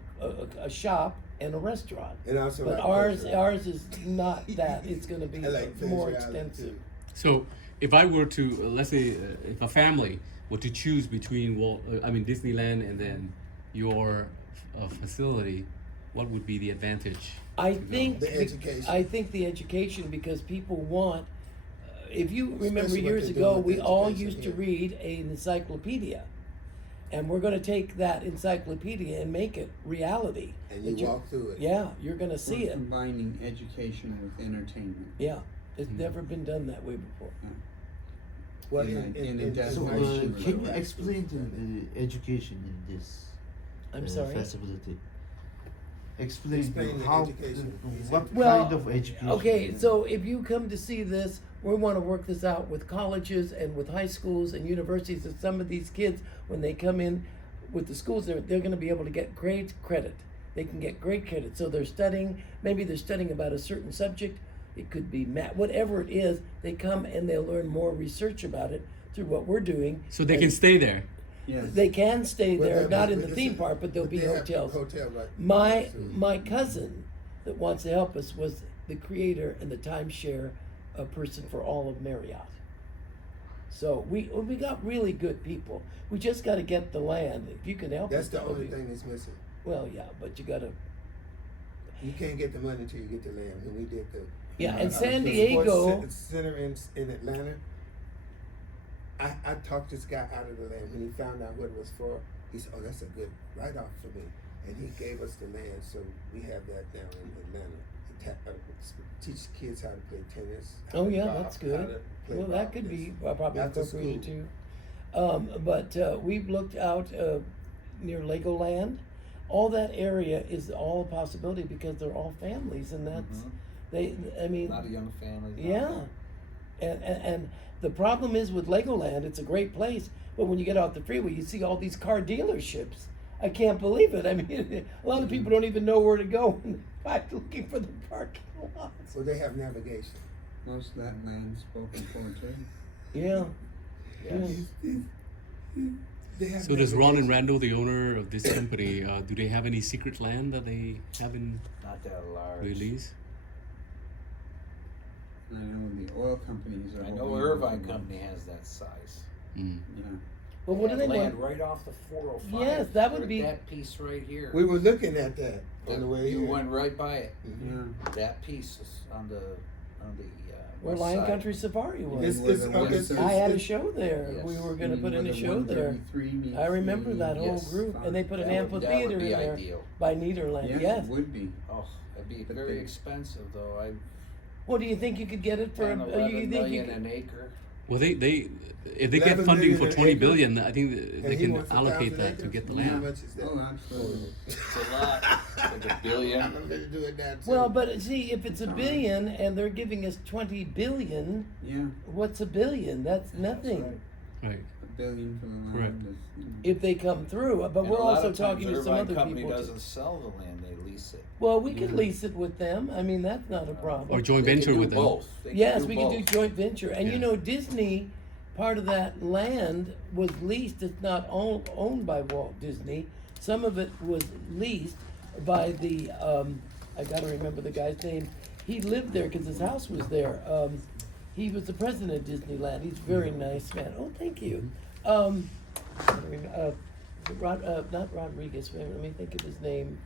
a shop and a restaurant. And also But like ours is not that. It's going to be I like more visuality, expensive. too. So, if I were to, let's say, if a family were to choose between Disneyland and then your facility, what would be the advantage? I to go? think The education. I think the education, because people want. If you remember Especially what years they do ago, with we the all education used to here. read an encyclopedia, and we're going to take that encyclopedia and make it reality. And That you walk through it. Yeah, you're going to see We're it. combining education with entertainment. Yeah, it's Mhm. never been done that way before. Well, In a in desert So, Destination can you right. explain the education in this I'm sorry. facility? Explain, Explain the how, education. what Well, kind of education? Okay, so if you come to see this, we want to work this out with colleges and with high schools and universities. And some of these kids, when they come in with the schools, they're going to be able to get great credit. They can get great credit. So they're studying, maybe they're studying about a certain subject. It could be math, whatever it is. They come and they'll learn more research about it through what we're doing. So they And can stay there. Yes. They can stay But there, they're- not in the but theme it's- park, but there'll but be they have hotels. Hotel, right. My cousin that wants to help us was the creator and the timeshare person for all of Marriott. So we got really good people. We just got to get the land. If you can help That's us, the that would only be- thing that's missing. Well, yeah, but you got to. You can't get the money until you get the land. When we did the Yeah, and the San sports Diego. center in Atlanta, I talked this guy out of the land. When he found out what it was for, he said, "Oh, that's a good write-off for me," and he gave us the land. So we have that now in Atlanta. Teach kids how to play tennis. how Oh to yeah, golf, that's how good. to play Well, that could golf, be this. probably After incorporated school. too. But we've looked out near Legoland. All that area is all a possibility because they're all families, and that's Mhm. they. I mean, A lot of young families. out yeah, and the problem is with Legoland, it's a great place, but when you get off the freeway, you see all these car dealerships. I can't believe it. I mean, a lot of people don't even know where to go by looking for the parking lots. So they have navigation. Most of that land's spoken for too. Yeah. there. Yes. They have So does Ron and navigation. Randall, the owner of this company, do they have any secret land that they haven't Not that large. released? And I know the oil companies are. I know holding Irvine on. Company has that size. Mm. Yeah. But what do they land want? right off the 405? Yes, that would Right, be- that piece right here. We were looking at that on the way You here. went right by it. Mhm. Yeah. That piece is on the Where west Lion side. Country Safari was. It's- Where it's- the oh, one it's- says- I had a show there. Yes. We were going to You put mean in a where the show there. 133 meets I remember the- that whole Yes. group, and they put an That would amphitheater be in there ideal. by Nederland. Yes, Yes. it would be. Oh, it'd be But very they- expensive though. Well, do you think you could get it for? 10, You 11 think you million could? an acre. Well, they if they get 11 funding million for an 20 acre? billion, I think And they he can wants allocate 1,000 that to acres? get the How land. much is that? Oh, absolutely. It's a lot. Like a billion. I'm gonna do it now, too. Well, but see, if it's a billion and they're giving us 20 billion, Yeah, what's a billion? That's nothing. right. Right. $1 billion for the land Correct. is. If they come through, but And we're a lot also of times talking to some Irvine other Company people. doesn't sell the land; they lease it. Well, we could Yeah. lease it with them. I mean, that's not a problem. Or joint They can venture do with them. both. They Yes, do we can do both. joint venture. And you Yeah. know, Disney, part of that land was leased. It's not owned by Walt Disney. Some of it was leased by the, I gotta remember the guy's name. He lived there because his house was there. He was the president of Disneyland. He's a very nice man. Oh, thank you. Not Rodriguez, wait, let me think of his name.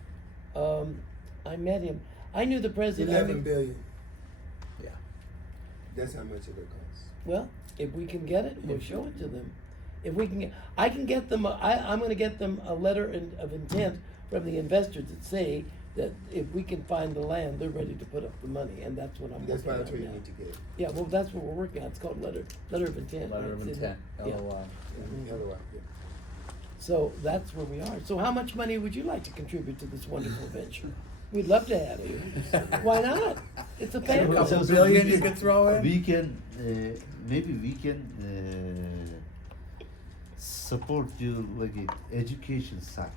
I met him. I knew the president. 11 billion. Yeah. That's how much it would cost. Well, if we can get it, we'll show it to them. If we can, I can get them. I'm going to get them a letter of intent from the investors that say that if we can find the land, they're ready to put up the money, and that's what I'm That's working what I on told you now. need to get. Yeah, well, that's what we're working on. It's called letter of intent. Letter of It's in- intent. yeah. LOI. Otherwise, yeah. So that's where we are. So how much money would you like to contribute to this wonderful venture? We'd love to have you. Why not? It's a family. couple So billion we you can- could throw in? We can maybe we can support you like a education side.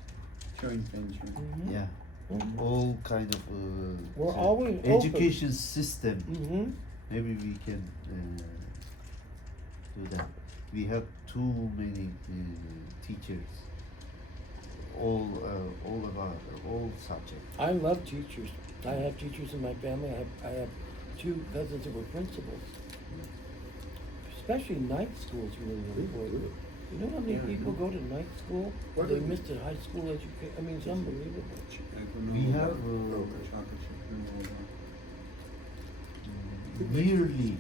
joint venture. Mhm. Yeah, Mhm. all kind of We're say, always education system. Mm-hmm. Maybe we can do that. We have too many teachers. All about all subjects. I love teachers. I have teachers in my family. I have two cousins that were principals. Especially night schools really important. You know how many people go to night school? What They do we- missed a high school education. I mean, it's unbelievable. We have chocolate chip granola bar. nearly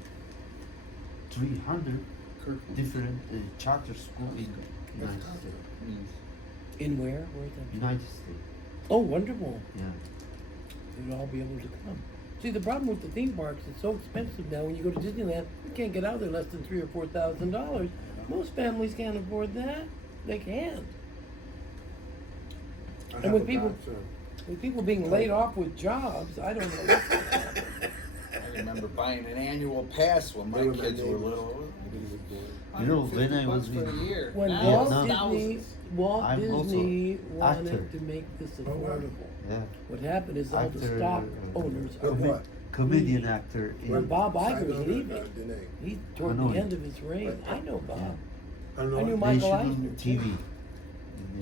300 Kirkland. different charter schools in United States. Yes. In where? Where's that? United States. Oh, wonderful. Yeah. You'd all be able to come. See, the problem with the theme parks, it's so expensive now. When you go to Disneyland, you can't get out of there less than $3,000 or $4,000. Most families can't afford that. They can't. I And with have a people- godson. With people being laid off with jobs, I don't know. What's going on. I remember buying an annual pass when They my were my kids were neighbors. little. You know, when I was $150 for a in year. When Now Walt it's Vietnam. thousands. Disney I'm also Disney wanted actor. to make this Oh, wow. affordable. Yeah, What happened is all the Actor, stock owners are Of what? comedian actor in When Bob Iger's Saigon, leaving, the name. he's toward Hanoi. the end of his reign. I know Bob. Yeah. I knew Hanoi. Michael National Eisner, TV. too.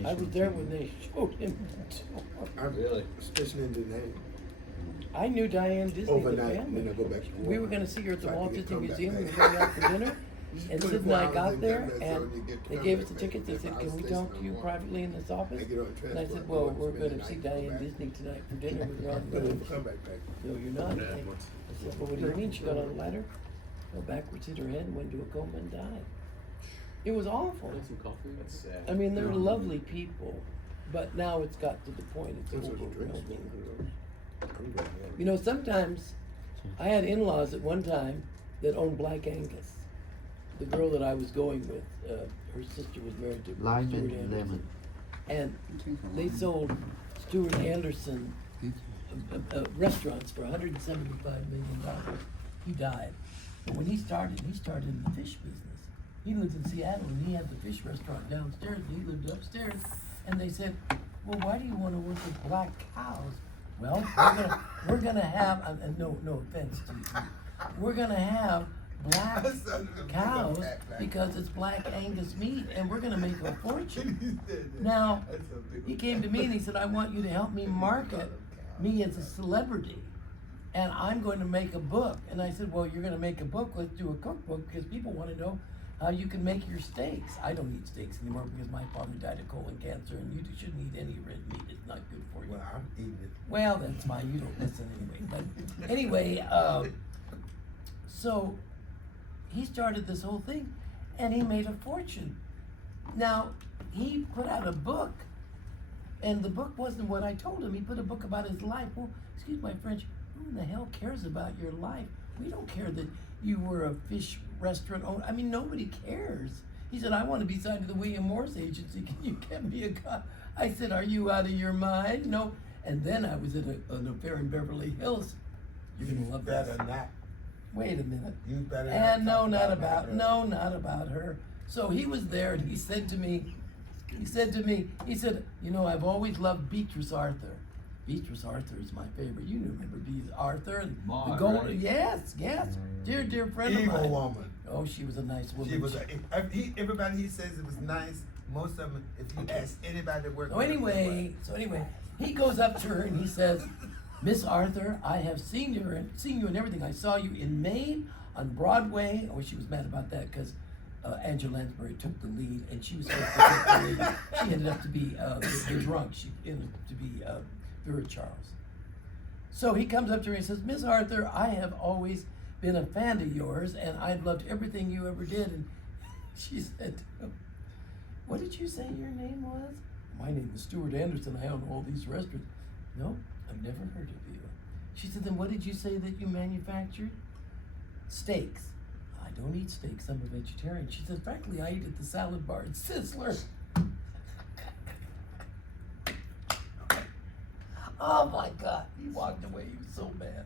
I was National there TV. when they showed him the tour. I'm Really? especially in the name. I knew Diane Disney, the Overnight, family. then I go back to We were work. gonna see her at the So I Walt can Disney come Museum. back. We were going out for dinner. And Sid and I 24 got hours there, in there, and so you get to they come gave back us the back. tickets. They If said, I "Can we stay talk to you somewhere, privately in this office?" I get on And I transport, said, go "Well, and we're spend going the to see night, go Diane back. Disney tonight for dinner. We're on But the then come back. No, you're not. I said, "Well, what do you mean?" She got on a ladder, fell backwards, hit her head, went into a coma, and died. It was awful. Want some coffee? That's sad. I mean, they're lovely people, but now it's got to the point it's Those are the drinks. overwhelming. I'm glad. You know, sometimes I had in-laws at one time that owned Black Angus. The girl that I was going with, her sister was married to Stuart Lime and Anderson, lemon. and they sold Stuart Anderson restaurants for $175 million. He died, but when he started in the fish business. He lived in Seattle, and he had the fish restaurant downstairs, and he lived upstairs. And they said, "Well, why do you want to work with black cows?" Well, we're gonna have, and no offense to you, we're gonna have black cows because it's Black Angus meat, and we're gonna make a fortune. Now, he came to me and he said, "I want you to help me market me as a celebrity, and I'm going to make a book." And I said, "Well, you're going to make a book. Let's do a cookbook because people want to know how you can make your steaks." I don't eat steaks anymore because my father died of colon cancer, and you shouldn't eat any red meat. It's not good for you. Well, I'm eating it. Well, that's fine. You don't listen anyway. But anyway, so he started this whole thing, and he made a fortune. Now, he put out a book, and the book wasn't what I told him. He put a book about his life. Well, excuse my French, who in the hell cares about your life? We don't care that you were a fish restaurant owner. I mean, nobody cares. He said, "I want to be signed to the William Morris Agency. Can you get me a guy?" I said, "Are you out of your mind?" No. And then I was at an affair in Beverly Hills. You're going to love this. Better not. Wait a minute. You better And not. no, talk not about, her. no, not about her. So he was there and he said to me, "You know, I've always loved Beatrice Arthur." Beatrice Arthur is my favorite. You remember Beatrice Arthur and the Maud, gold. right? Yes. Dear friend of mine. Evil woman. Oh, she was a nice woman. She was. Everybody he says it was nice. Most of them, if you ask anybody that worked. So anyway, he goes up to her and he says, "Miss Arthur, I have seen you and everything. I saw you in Maine on Broadway." Oh, she was mad about that because Angela Lansbury took the lead, and she was supposed to take the lead. She ended up to be the drunk. She ended up to be Vera Charles. So he comes up to her and says, "Miss Arthur, I have always been a fan of yours, and I've loved everything you ever did." And she said to him, "What did you say your name was?" "My name is Stuart Anderson. I own all these restaurants." "No, I've never heard of you." She said, "Then what did you say that you manufactured?" "Steaks." "I don't eat steaks. I'm a vegetarian." She said, "Frankly, I eat at the salad bar at Sizzler." Oh my God. He walked away. He was so mad.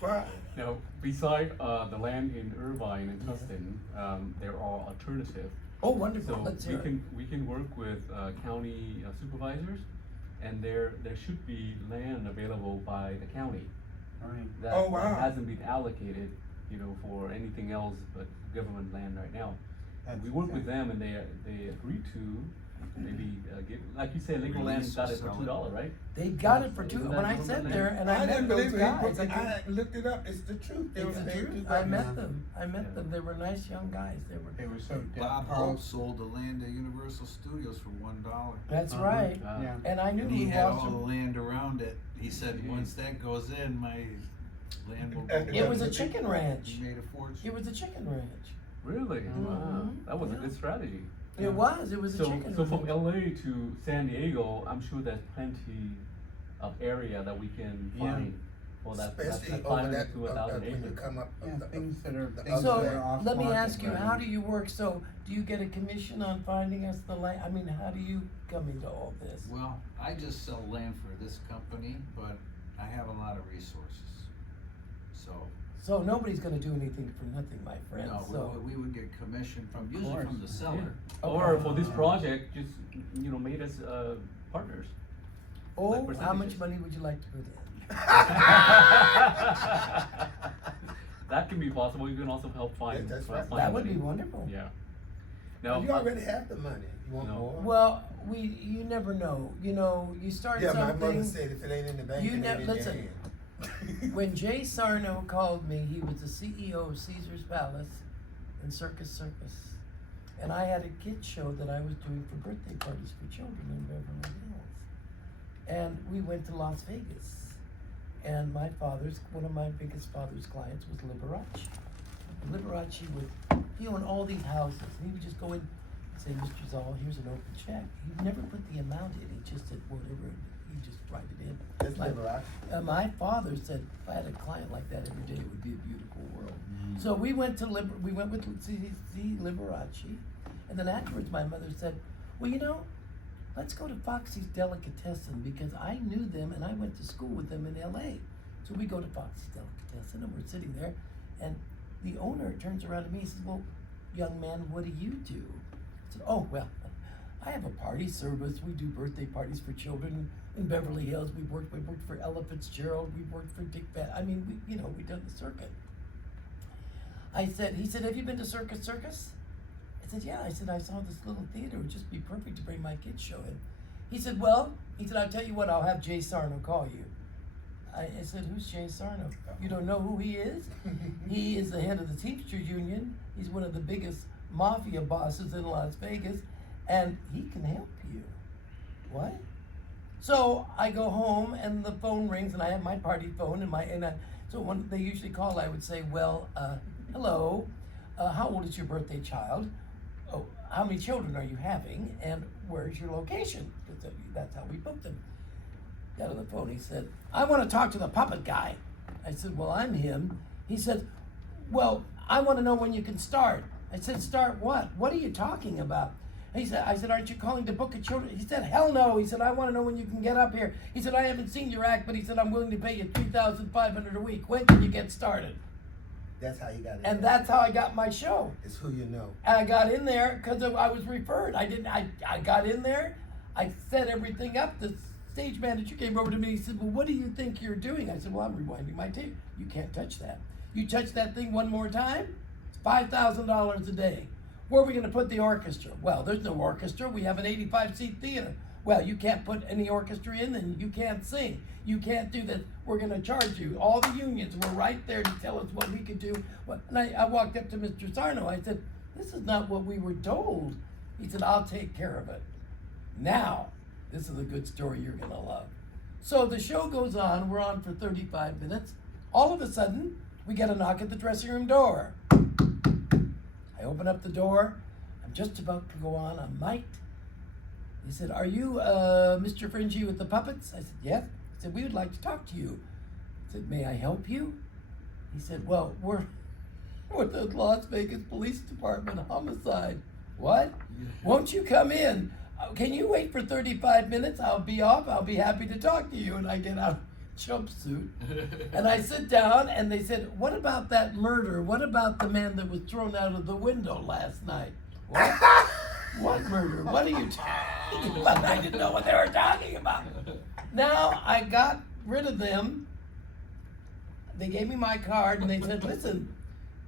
Why? Now, beside the land in Irvine and Tustin, there are alternatives. Oh, wonderful. So Let's hear it. we can work with county supervisors and there should be land available by the county Right. that, Oh, wow. that hasn't been allocated, for anything else but government land right now. And we work with them, and they agreed to maybe give, like you said, legal land Release got or it for sell it. $2, right? They got it for Is two. that When I government sat land? there and I I didn't met those believe it. guys, I looked it up. It's the truth. They it's were the paying truth. $2. I met them. I met them. They were nice young guys. They were so Bob dead. Hope sold the land to Universal Studios for $1. That's right. Yeah. And I knew And he we had lost all the them. land around it. He said, once that goes in, my land will go. It was a chicken ranch. He made a fortune. It was a chicken ranch. Really? Wow. That was a good strategy. It was. It was a So, chicken so from ranch. LA to San Diego, I'm sure there's plenty of area that we can Yeah. find for that Especially over 500 that to 1,000 when you acres. come up. Yeah, the- things that are the things So that are off let me market, ask you, right? how do you work? So do you get a commission on finding us the land? I mean, how do you come into all this? Well, I just sell land for this company, but I have a lot of resources. So, nobody's going to do anything for nothing, my friend. no, So we would get commission from, usually course. from the seller. Yeah. Or for this project, just made us partners. oh, like how much percentages. money would you like to put in? That can be possible. You can also help find. Yeah, that's right. find That would be money. wonderful. Yeah. Now, You already have the money. You want No. more? Well, you never know. You start Yeah, my something. mother said if it ain't in the bank, You it never- ain't in listen. your hand. When Jay Sarno called me, he was the CEO of Caesar's Palace and Circus, and I had a kids show that I was doing for birthday parties for children in Beverly Hills, and we went to Las Vegas, and one of my biggest father's clients was Liberace. And Liberace he owned all these houses, and he would just go in and say, "Mr. Zall, here's an open check." He'd never put the amount in; he just said whatever. He just write it in. That's Like, Liberace. my father said, if I had a client like that every day, it would be a beautiful world. So we went to we went with see Liberace, and then afterwards my mother said, well, let's go to Foxy's Delicatessen because I knew them and I went to school with them in LA. So we go to Foxy's Delicatessen and we're sitting there, and the owner turns around to me and says, well, young man, what do you do? I said, oh, well, I have a party service. We do birthday parties for children in Beverly Hills. We worked for Ella Fitzgerald. We worked for Dick Van. I mean, we've done the circuit. He said, have you been to Circus? I said, yeah. I said, I saw this little theater. It would just be perfect to bring my kids show in. He said, I'll tell you what, I'll have Jay Sarno call you. I said, who's Jay Sarno? You don't know who he is? He is the head of the Teamsters Union. He's one of the biggest mafia bosses in Las Vegas, and he can help you. What? So I go home and the phone rings, and I have my party phone so when they usually call, I would say, well, hello, how old is your birthday child? Oh, how many children are you having? And where's your location? Because that's how we booked them. Got on the phone, he said, I want to talk to the puppet guy. I said, well, I'm him. He said, well, I want to know when you can start. I said, start what? What are you talking about? I said, aren't you calling to book a children? He said, hell no. He said, I want to know when you can get up here. He said, I haven't seen your act, but he said, I'm willing to pay you $3,500 a week. When can you get started? That's how you got it. And that's how I got my show. It's who you know. And I got in there because I was referred. I got in there. I set everything up. The stage manager came over to me. He said, well, what do you think you're doing? I said, well, I'm rewinding my tape. You can't touch that. You touch that thing one more time, it's $5,000 a day. Where are we going to put the orchestra? Well, there's no orchestra. We have an 85-seat theater. Well, you can't put any orchestra in, then you can't sing. You can't do that. We're going to charge you. All the unions were right there to tell us what we could do. And I walked up to Mr. Sarno. I said, this is not what we were told. He said, I'll take care of it. Now, this is a good story you're going to love. So the show goes on. We're on for 35 minutes. All of a sudden, we get a knock at the dressing room door. I open up the door. I'm just about to go on. I'm mic'd. He said, are you Mr. Fringy with the puppets? I said, yes. He said, we would like to talk to you. I said, may I help you? He said, well, we're the Las Vegas Police Department homicide. What? Won't you come in? Can you wait for 35 minutes? I'll be off. I'll be happy to talk to you. And I get out jumpsuit and I sit down, and they said, what about that murder? What about the man that was thrown out of the window last night? What? What murder? What are you talking about? I didn't know what they were talking about. Now I got rid of them. They gave me my card and they said, listen,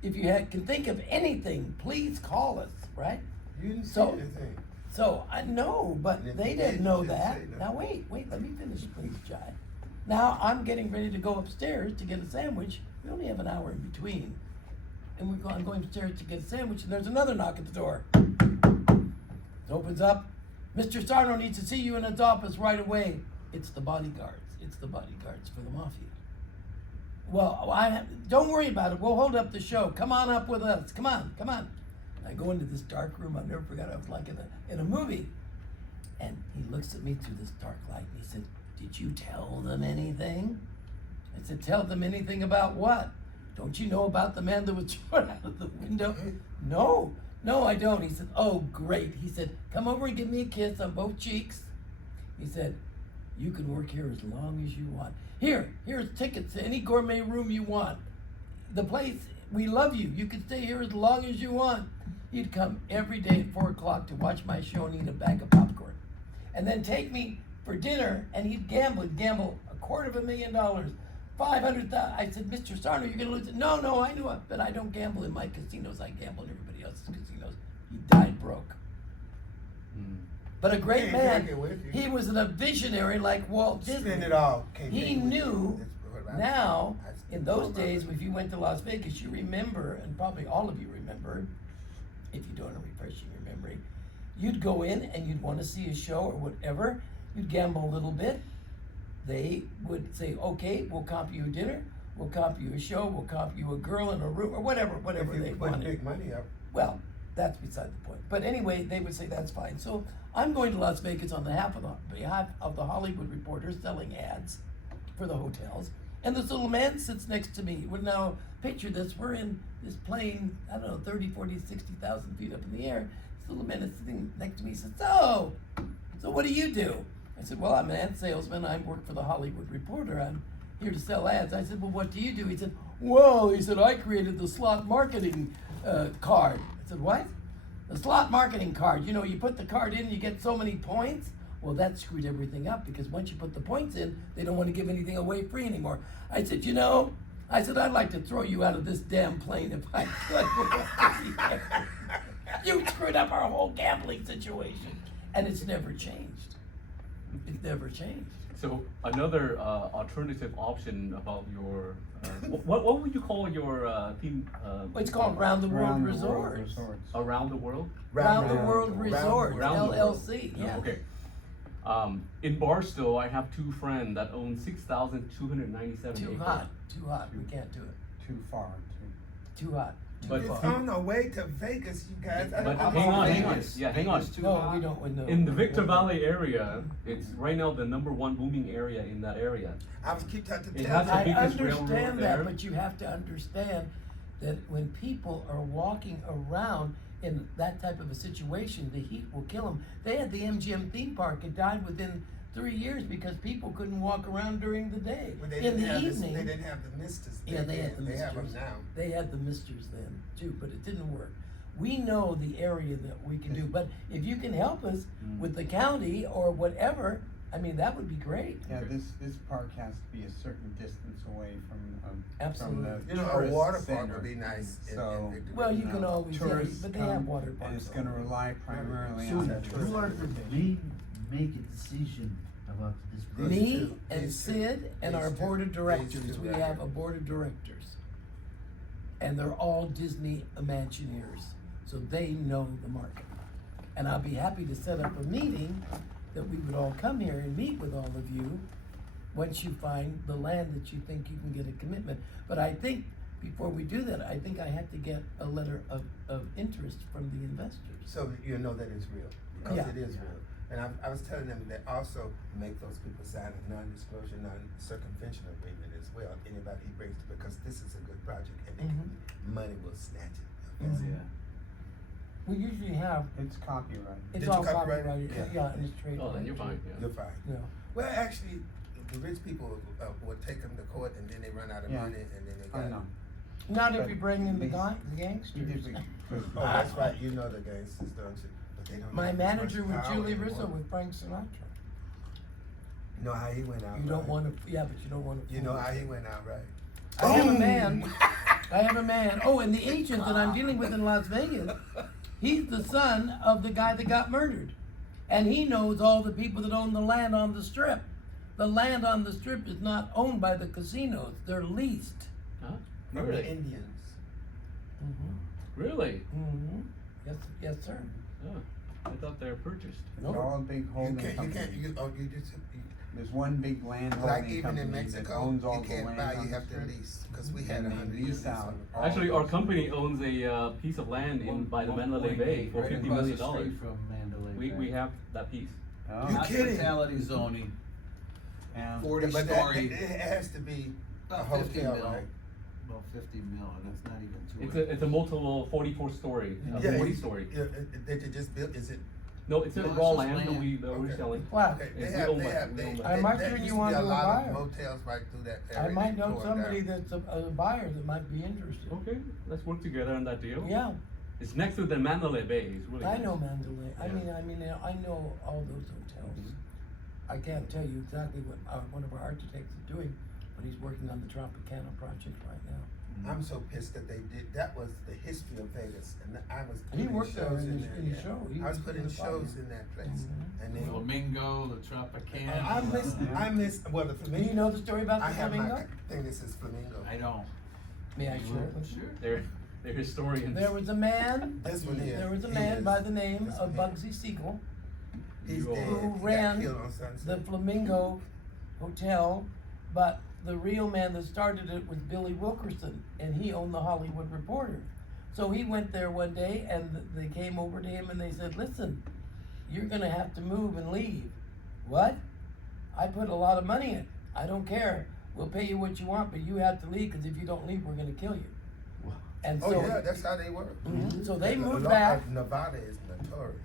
if you can think of anything, please call us, right? You didn't say So- anything. So I know, but And if they you didn't did, know you didn't that. say nothing. Now wait, let me finish, please, Jai. Now I'm getting ready to go upstairs to get a sandwich. We only have an hour in between. And I'm going upstairs to get a sandwich, and there's another knock at the door. It opens up. Mr. Sarno needs to see you in his office right away. It's the bodyguards. It's the bodyguards for the mafia. Well, don't worry about it. We'll hold up the show. Come on up with us. Come on. I go into this dark room. I've never forgot. I was like in a movie. And he looks at me through this dark light and he said, did you tell them anything? I said, tell them anything about what? Don't you know about the man that was thrown out of the window? No, I don't. He said, oh, great. He said, come over and give me a kiss on both cheeks. He said, you can work here as long as you want. Here's tickets to any gourmet room you want. The place, we love you. You can stay here as long as you want. He'd come every day at 4 o'clock to watch my show and eat a bag of popcorn. And then take me for dinner and he'd gamble. He'd gamble $250,000, 500,000. I said, Mr. Sarno, you're gonna lose it. No, I knew it, but I don't gamble in my casinos. I gamble in everybody else's casinos. He died broke. But a great Yeah, man. exactly, with you. He was a visionary like Walt Disney. Spend it all. Can't He take it with you. knew That's what I- now, I spend in all those my days, money. if you went to Las Vegas, you remember, and probably all of you remember, if you don't, I'm refreshing your memory, you'd go in and you'd want to see a show or whatever, you'd gamble a little bit. They would say, okay, we'll comp you a dinner, we'll comp you a show, we'll comp you a girl in a room, or whatever If they you put wanted. big money up, Well, that's beside the point. But anyway, they would say that's fine. So I'm going to Las Vegas on behalf of the Hollywood Reporters selling ads for the hotels. And this little man sits next to me. Well, now picture this. We're in this plane, I don't know, 30, 40, 60,000 feet up in the air. This little man is sitting next to me. He says, so what do you do? I said, well, I'm an ad salesman. I work for the Hollywood Reporter. I'm here to sell ads. I said, well, what do you do? He said, well, I created the slot marketing card. I said, what? The slot marketing card. You put the card in, you get so many points. Well, that screwed everything up because once you put the points in, they don't want to give anything away free anymore. I said, I'd like to throw you out of this damn plane if I could. You screwed up our whole gambling situation. And it's never changed. It's never changed. So another alternative option about your what would you call your theme? It's called Round the World Around the Resorts. resorts. Around the world. Round the Round World the Resorts, Round the world. LLC. Yeah. Okay. In Barstow, I have two friends that own 6,297 Too acres. hot. We can't do it. Too far. Too hot. Too But- it's far. on the way to Vegas, you guys. But I'm hang on. Vegas. Yeah, hang on. Vegas too No, hot. we don't know. In the Victor Valley area, it's right now the #1 booming area in that area. I was keep trying to It tell has you. a I biggest understand railroad that, there. but you have to understand that when people are walking around in that type of a situation, the heat will kill them. They had the MGM theme park. It died within 3 years because people couldn't walk around during the day. But they In didn't the have evening, they didn't have the misters. yeah, they had the They have them misters. now. They had the misters then too, but it didn't work. We know the area that we can do, but if you can help us with the county or whatever, I mean, that would be great. Yeah, this park has to be a certain distance away from Absolutely. From the You know, a tourist water park center. would be nice. So, Victor. Well, you can always, yeah, tourists but they have come, water and parks. it's going to rely primarily So on That's tourist who are the visitation. make a decision about this project? Me two. and These two. Sid and our These board of two. directors, These two we right have here. a board of directors. And they're all Disney Imagineers, so they know the market. And I'll be happy to set up a meeting that we would all come here and meet with all of you once you find the land that you think you can get a commitment. But I think, before we do that, I think I have to get a letter of interest from the investors. So you know that it's real, because Yeah. it is real. And I was telling them that also make those people sign a non-disclosure, non-circumvention agreement as well. Anybody he brings, because this is a good project and they can, money will snatch it. That's it. We usually have, It's copyright. it's Did all you copyright it? copyrighted, Yeah. yeah, and it's trademarked. Oh, then you're fine. Yeah. You're fine. Yeah. Well, actually, the rich people will take them to court and then they run out of Yeah. money and then they I got. know. Not if But you bring in the these- gangsters. We did, Oh, that's right. You know the gangsters, don't you? But they don't My have as manager much with power Julie anymore. Rizzo with Frank Sinatra. You know how he went out. You don't right? want to, yeah, but you don't want to. You know how he went out, right? I have a Boom! man. I have a man. Oh, and the agent that I'm dealing with in Las Vegas, he's the son of the guy that got murdered. And he knows all the people that own the land on the strip. The land on the strip is not owned by the casinos, they're leased. Huh? From the Really? Indians. Really? Mm-hmm. Yes, sir. Oh, I thought they were purchased. It's Nope. all a big You holding can't, company. you just, There's one big land like holding even company in that Mexico, owns all you the can't land buy, on you the have to strip. lease, because we had And they 100 years lease lease out on it. all Actually, of our it. company owns a piece of land in by the Mandalay Bay for $50 million. From Mandalay We have that piece. Oh. You kidding? Hospitality zoning, Yeah. 40 But story, it has to be a about 50 hotel, mil. right? About 50 mil, and that's not even It's a multiple 44 story, Yeah, 40 you- story. Yeah, did you just build, is it? No, it's a No, it's raw just land that land. we're Okay. selling. Wow. Okay, Yes, they we have, own they that. have, We they, own that. I might there turn used you to be on a to a lot buyer. of motels right through that I area. might They know tore it somebody down. that's a buyer that might be interested. Okay, let's work together on that deal. Yeah, It's next to the Mandalay Bay. It's really I nice. know Mandalay. I Yeah. mean, I know all those hotels. I can't tell you exactly what one of our architects is doing, but he's working on the Tropicana project right now. I'm so pissed that they did, that was the history of Vegas, and I was He putting worked there shows in in the- there. in the yeah. show. He I was was putting doing the shows fire. in that place, Mhm. and they, Flamingo, the Tropicana. I miss, well, the Do Flamingo. you know the story about I the have flamingo? my thing that says Flamingo. I don't. May I share it with you? Sure. They're historians. There was a man. This one here. There was a he man is- by the name this of one Bugsy Siegel, He's You are- dead. who He got ran killed on Sunset. the Flamingo Hotel, but the real man that started it was Billy Wilkerson, and he owned the Hollywood Reporter. So he went there one day, and they came over to him and they said, "Listen, you're gonna have to move and leave." What? I put a lot of money in. I don't care. We'll pay you what you want, but you have to leave, because if you don't leave, we're gonna kill you. And Oh, so yeah, that's how they work. Mhm. So they And a moved lot back. of Nevada is notorious.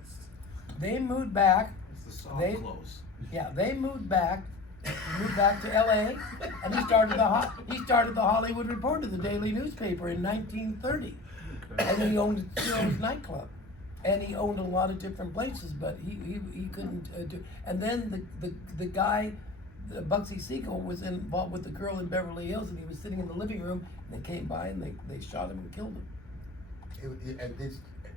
They moved back. It's the soft They- close. Yeah, they moved back. He moved back to L.A. and he started the Hollywood Reporter, the daily newspaper, in 1930. And then he owned Ciro's nightclub, and he owned a lot of different places, but he couldn't do. And then the guy, Bugsy Siegel, was involved with the girl in Beverly Hills, and he was sitting in the living room. And they came by and they shot him and killed him.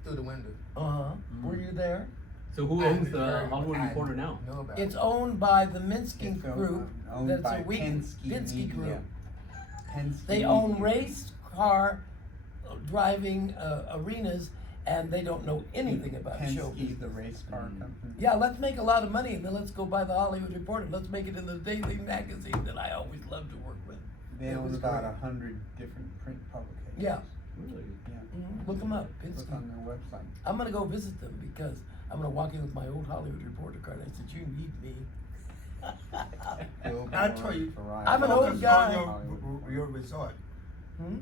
Through the window. Were you there? So who I owns the heard- Hollywood I Reporter now? know about It's it. owned by the Minsky It's Group. owned That's by a Penske Pinsky Media. Group. Penske They own Media. race car driving arenas, and they don't know anything about show Penske, business. the race car company. Yeah, let's make a lot of money, and then let's go buy the Hollywood Reporter. Let's make it in the daily magazine that I always loved to work with. They It own was about great. 100 different print publications. Yeah. Really? Yeah. Look them up, Look Pinsky. on their website. I'm gonna go visit them because I'm gonna walk in with my old Hollywood Reporter card. I said, "You need me." I tell you, Variety. I'm an old focus guy. on your resort. Hmm?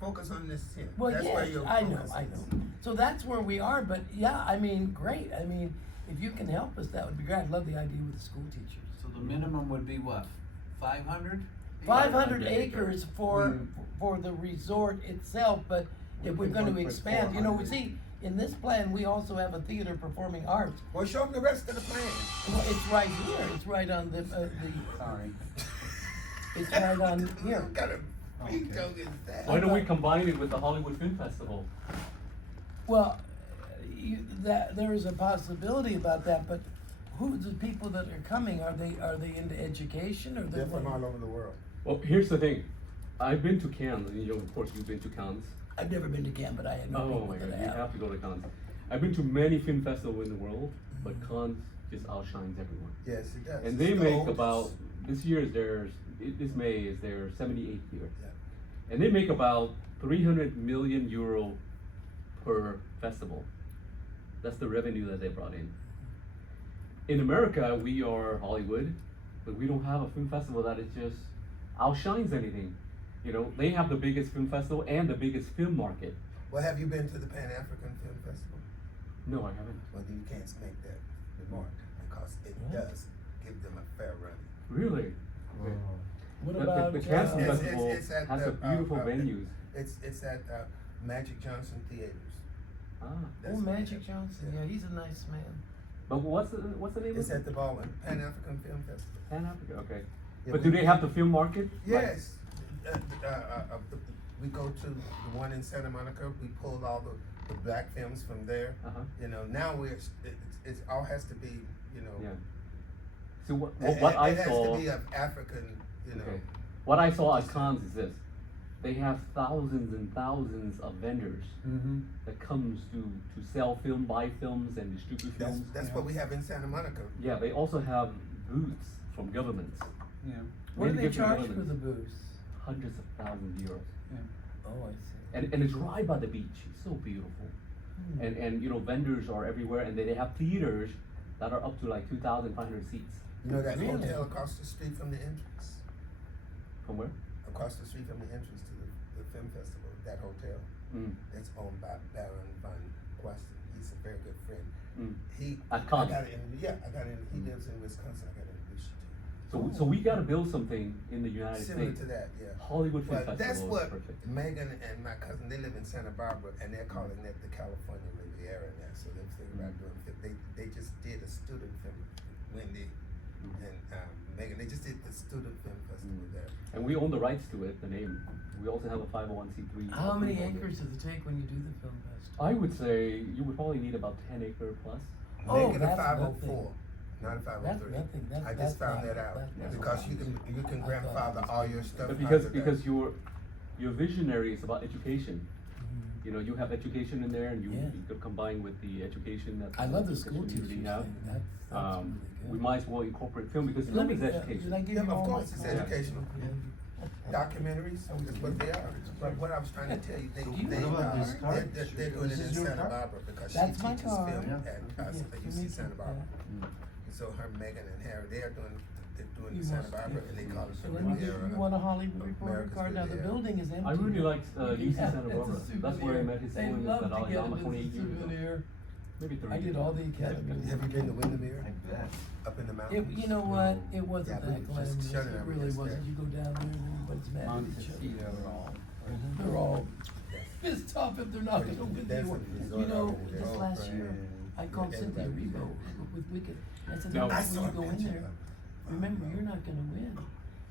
Focus on this here. Well, That's where yes, your I know, focus I is. know. So that's where we are, but yeah, I mean, great. I mean, if you can help us, that would be great. I love the idea with the school teachers. So the minimum would be what? 500? 500 acres for Mm. for the resort itself, but We if we're could going work to with expand, you know, we 400. see in this plan we also have a theater performing arts. Well, show them the rest of the plan. Well, it's right here. It's right on the Sorry. It's right on here. What kind of big joke is that? Why don't we combine it with the Hollywood Film Festival? Well, there is a possibility about that, but who's the people that are coming? Are they into education or They're from all over the world. Well, here's the thing. I've been to Cannes, and of course you've been to Cannes. I've never been to Cannes, but I know Oh people my that god, you have. have to go to Cannes. I've been to many film festivals in the world, but Cannes just outshines everyone. Yes, it does. And they It's the make oldest. about, this May is their 78th year. Yeah. And they make about 300 million euro per festival. That's the revenue that they brought in. In America, we are Hollywood, but we don't have a film festival that is just outshines anything. You know, they have the biggest film festival and the biggest film market. Well, have you been to the Pan African Film Festival? No, I haven't. Well, then you can't make that remark because it does give them a fair run. Really? Okay. What The- about the Cannes Film It's- Festival it's at has the, a beautiful venues. It's at Magic Johnson Theaters. Ah, Oh, Magic Johnson. Yeah, he's a nice man. but what's the name It's of at it? the Baldwin Pan African Film Festival. Pan Africa. Okay. Yeah, But do they have the film market? Like- Yes. We go to the one in Santa Monica. We pulled all the black films from there. Uh-huh. You know, now it's all has to be, you know. Yeah. So what it I has saw. to be of African, you know. Okay. What I saw at cons is this: they have thousands and thousands of vendors Mm-hmm. that comes to sell film, buy films, and distribute films. That's what we have in Santa Monica. Yeah, they also have booths from governments. Yeah. What do Many they different charge for governments. the booths? Hundreds of thousands of euros. Oh, I see. And it's right by the beach. It's so beautiful. And you know, vendors are everywhere, and they have theaters that are up to like 2,500 seats. You know that Really? hotel across the street from the entrance? From where? Across the street from the entrance to the film festival, that hotel. Mm. It's owned by Baron von Questen. He's a very good friend. Mm. He At Con. I got it. He lives in Wisconsin. I got to introduce you So we got to build something in the to. United Similar States. to that, yeah. Hollywood Film Well, Festival that's is what perfect. Megan and my cousin, they live in Santa Barbara, and they're calling that the California Riviera now. So they're thinking about doing. They just did a student film, Wendy and Megan. They just did the student film festival there. And we own the rights to it, the name. We also have a 501c3. How many approval. acres does it take when you do the film festival? I would say you would probably need about 10 acre plus. Oh, Make it a that's 504, not a That's 503. nothing. I just found that out because you can grandfather all your stuff. But under that. because your visionary is about education. You know, you have education in there, and you could combine with the education that I love the school that teachers you thing. have. That's really good. We might as well incorporate film because film is education. Did I give Yeah, you of all course, my it's cards? educational. Documentaries, that's what they are. But what I was trying to tell you, they're doing it in This is your Santa card? Barbara because That's she my teaches card. film Yeah. at UC Santa Barbara. And so her, Megan and Harry, they're doing You Santa want- Barbara, and they call it So the let me give Riviera. you want a Hollywood Reporter America's card. Now the Riviera. building is empty. I really liked You can UC have Santa it as a Barbara. That's where I met his They siblings love at to get Alabama it as a 28 years ago. souvenir. Maybe 30 I did years all ago. the academy. Have you been to Windermere? I bet. Up in the mountains? You know what? It wasn't Yeah, that we just glamorous. shut it It down, really just wasn't. there. You go down there and everybody's mad at each other. Montecito all. They're all pissed off if they're not gonna win the That's award. a resort You know, over there. just last year, I called Cynthia Everybody Rebo knows. with Wicked. I said, No. "Look, I when saw you a go in picture there, of- remember, you're not gonna win."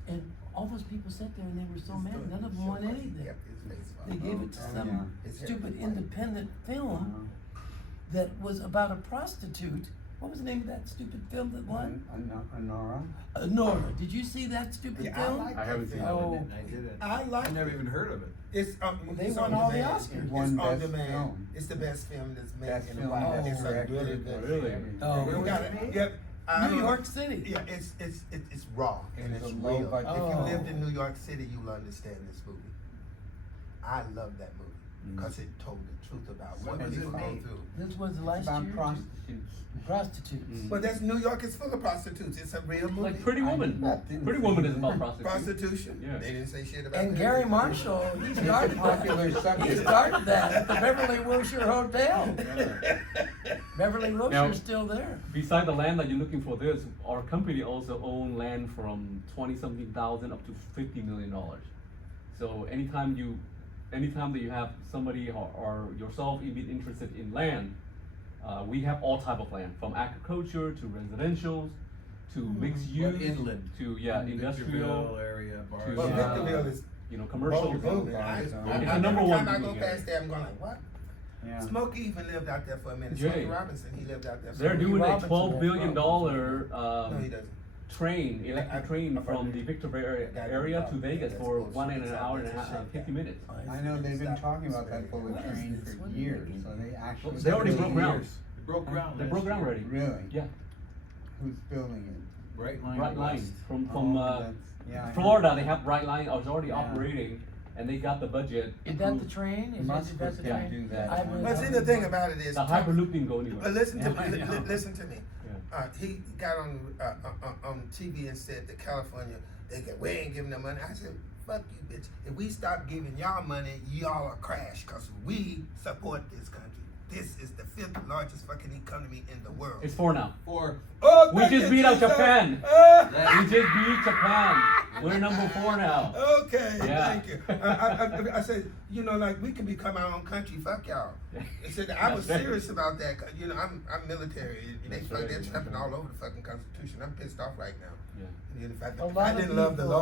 And all those people sat there and they were so mad. None of them won anything. Kept his face They on. gave it to Oh, some yeah. His hair stupid was white. independent film that was about a prostitute. What was the name of that stupid film that won? Nora? Nora. Did you see that stupid Yeah, I film? like I haven't that seen film. Oh. I did it. I like I never it. even heard of it. It's Well, they it's won on all the demand. Oscars. It's Won on Best demand. Film. It's the best film that's made Best in a film while. that's It's a directed. really good Really? film. Oh, You where got was it. it? Yep. I New don't- York City. Yeah, it's raw and It was it's a low real. budget If you film. lived in New York City, you'll understand this movie. I love that movie because it told the truth about what When was people it go made? through. This was It's last about year. prostitutes. Prostitutes. Mm. But that's New York is full of prostitutes. It's a real movie. Like Pretty Woman. didn't Pretty see Woman it. is about prostitution. Prostitution. Yeah. They didn't say shit about And that. Gary Marshall, he started popular that. subject. He started that at the Beverly Wilshire Hotel. Beverly Now- Wilshire's still there. Beside the land that you're looking for, this our company also own land from 20-something thousand up to $50 million. So anytime that you have somebody or yourself even interested in land, we have all type of land, from agriculture to residential to mixed use But inland. to Victorville industrial, area, to, bars. Well, Yeah. Victorville is you know, commercial. booming. It's the Every number time one I go booming past area. there, I'm going like, what? Yeah. Smokey even lived out there for a minute. Jay. Smokey Robinson, he lived out there for They're a minute. doing a Robinson, $12 billion No, he doesn't. train, electric train I've from heard the it. Victorville Guy area from to Vegas that's for bullshit. 1 and an It's hour and a outrageous half, shit. 50 minutes. I know they've been talking about that bullet What is train this? for What are they years, making? so they actually. They already broke ground. It broke ground. They last broke ground year. already. Really? Yeah, Who's building it? Bright line. Bright Line West. from That's- yeah, I heard Florida. that. They have Bright Line. I was already Yeah. operating, and they got the budget. Is that the approved. train? Is Musk that was the gonna train? do that I one. was- But see, the thing about it is, The Hyperloop didn't go anywhere. But listen to Yeah, I me. know. Listen to me. Yeah. He got on TV and said that California, we ain't giving them money. I said, fuck you, bitch. If we stop giving y'all money, y'all will crash because we support this country. this is the 5th largest fucking economy in the world. It's 4 now. Or Oh, We thank just you, beat out Jesus. Japan. Ah. We just beat Japan. We're number 4 now. Okay, Yeah. thank you. I said, you know, like we can become our own country. Fuck y'all. I said I was That's right. serious about that. 'Cause, you know, I'm military. That's They're right. tramping all over the fucking Constitution. I'm pissed off right now. Yeah. You know, if A I lot of didn't love the people-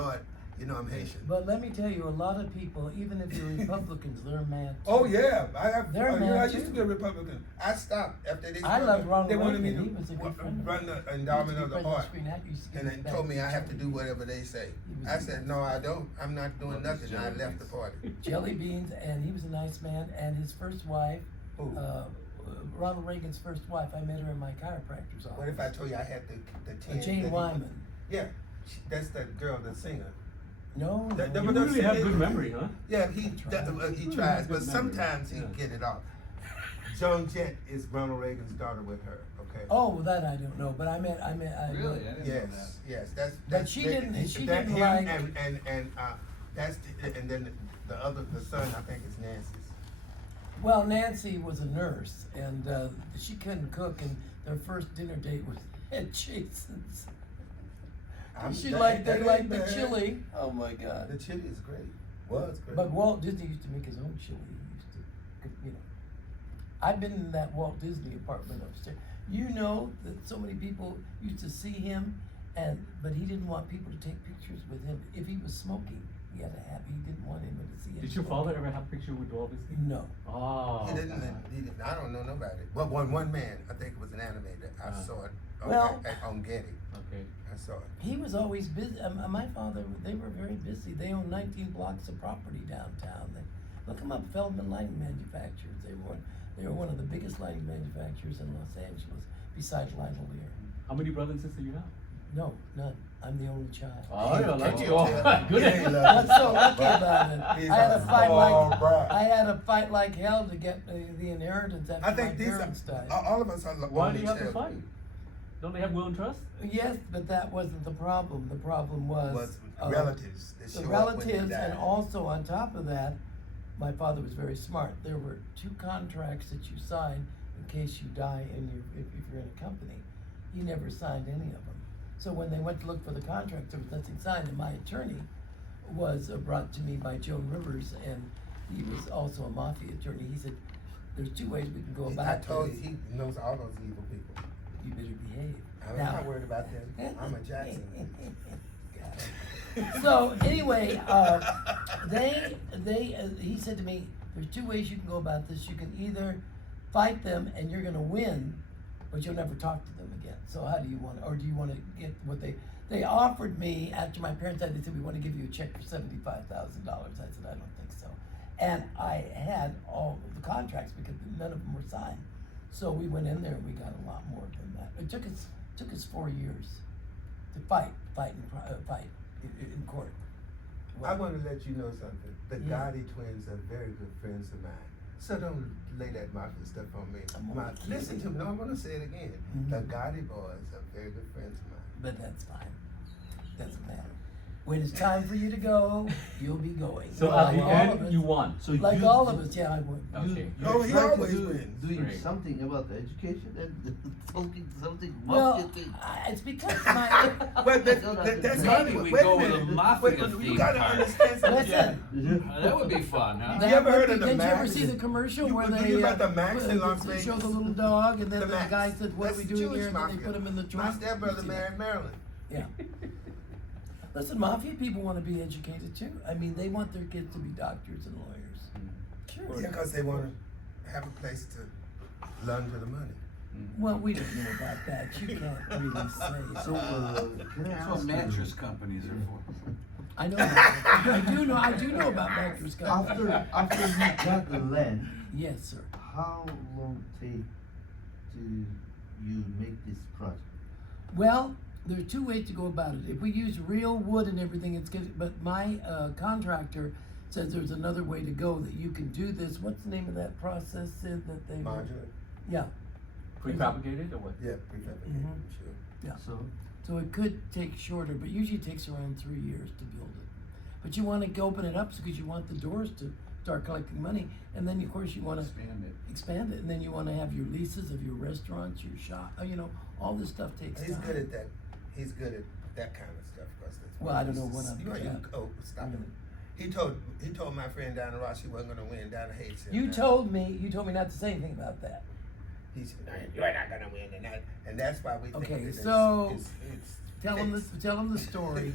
Lord, you know I'm Haitian. But let me tell you, a lot of people, even if you're Republicans, they're mad. Oh too. yeah, I have. They're you know, mad I used to too. be a Republican. I stopped after they. I love Ronald They wanted me Reagan. to He was a good friend of run mine. the endowment of the art, and they they told me I have to do whatever they say. He was I a said nice no, I don't. I'm not doing Love nothing. his I jelly left the beans. party. Jelly beans, and he was a nice man. And his first wife, Who? Ronald Reagan's first wife, I met her in my chiropractor's office. What if I told you I had the 10? Jane Wyman. Yeah, that's that girl, the singer. No, That- no. that- You but really have see, good memory, huh? Yeah, he That's right. he Good tries, but memory. sometimes he Yeah. get it off. Joan Jett is Ronald Reagan's daughter with her. Okay. Oh, well, that I don't know, but I meant. really, I didn't know that. Yes, that's. But she didn't- she that didn't him like- and that's and then the son I think is Nancy's. Well, Nancy was a nurse, and she couldn't cook, and their first dinner date was at Jason's. They liked ain't the bad. chili. Oh my God! The chili is great. Was great. But Walt Disney used to make his own chili. He used to, you know. I've been in that Walt Disney apartment upstairs. You know that so many people used to see him, but he didn't want people to take pictures with him. If he was smoking, he didn't want anyone to see him. Did your smoking. father ever have a picture with Walt Disney? No. Oh. He didn't. I don't know nobody. Well, one man. I think it was an animator. I saw it. Well- on Getty. Okay. I saw it. He was always busy. My father, they were very busy. They owned 19 blocks of property downtown. Look them up, Feldman Lighting Manufacturers. They were one of the biggest lighting manufacturers in Los Angeles, besides Lionel Lear. How many brothers and sisters you have? No, none. I'm the only child. Oh, yeah, let's Can't go. you tell? Good. Yeah, he loves What's it. so lucky about it? He's I had a to fight spoiled brat. I had to fight like hell to get the inheritance after I think my these parents died. all of us are. Why only do you have to children. fight? Don't they have will and trust? Yes, but that wasn't the problem. The problem was relatives that the show up when you relatives, die. and also on top of that, my father was very smart. There were 2 contracts that you sign in case you die if you're in a company. He never signed any of them. So when they went to look for the contract, there was nothing signed. And my attorney was brought to me by Joan Rivers, and he was also a mafia attorney. He said, "There's 2 ways we can go I about told this. you, he knows all those evil people. You better behave." I'm not worried about them. I'm a Jackson. So anyway, he said to me, "There's 2 ways you can go about this. You can either fight them and you're going to win, but you'll never talk to them again. So how do you want, or do you want to get what they offered me after my parents died? They said, we want to give you a check for $75,000. I said, I don't think so. And I had all of the contracts because none of them were signed. So we went in there and we got a lot more than that. It took us 4 years to fight in court. I want to let you know something. The Yeah. Gotti twins are very good friends of mine. So don't lay that mafia stuff on me. I'm only Listen to kidding. me. No, I'm going to say it again. Mhm. The Gotti boys are very good friends of mine. But that's fine. Doesn't matter. When it's time for you to go, you'll be going. So Like at the all of end, us. you won. So Like you, all of us, yeah, I would. Okay. Oh, he try to always do, wins. doing Right. something about the education and talking something Well, mafia thing. it's because my. But that's Maybe we wait go a with a minute. mafia You theme gotta park. understand something. Listen. That would be fun, huh? You ever heard of the Did you ever Max? see the commercial You- where you they hear about the Max in Las show Vegas? the little dog, and then The the Max. guy said, "What That's are we doing Jewish here?" And then they mafia. put him in the My trunk. stepbrother You see married that? Marilyn. Yeah. Listen, mafia people want to be educated too. I mean, they want their kids to be doctors and lawyers. Sure. Yeah, because they want to have a place to launder the money. Well, we don't know about that. You can't really say. So, can I That's ask what you, mattress companies are for. I know. I do know about mattress companies. after you got the land, Yes, sir. how long take to you make this project? Well, there are 2 ways to go about it. If we use real wood and everything, it's good. But my contractor says there's another way to go, that you can do this. What's the name of that process, Sid, that they? Modular? Yeah. Prefabricated or what? Yeah, prefabricated, Mhm. sure. Yeah. So, it could take shorter, but usually it takes around 3 years to build it. But you want to open it up because you want the doors to start collecting money, and then of course you want to expand it, and then you want to have your leases of your restaurants, your shop, all this stuff takes He's time. good at that. He's good at that kind of stuff. Cause that's Well, what I don't he know used what to- I'm you- good at. Oh, stop it. He told my friend down the road she wasn't gonna win down the Haitian. You told me not to say anything about that. He said, "You're not gonna win," and that's why we think Okay, that so it's Tell him the story.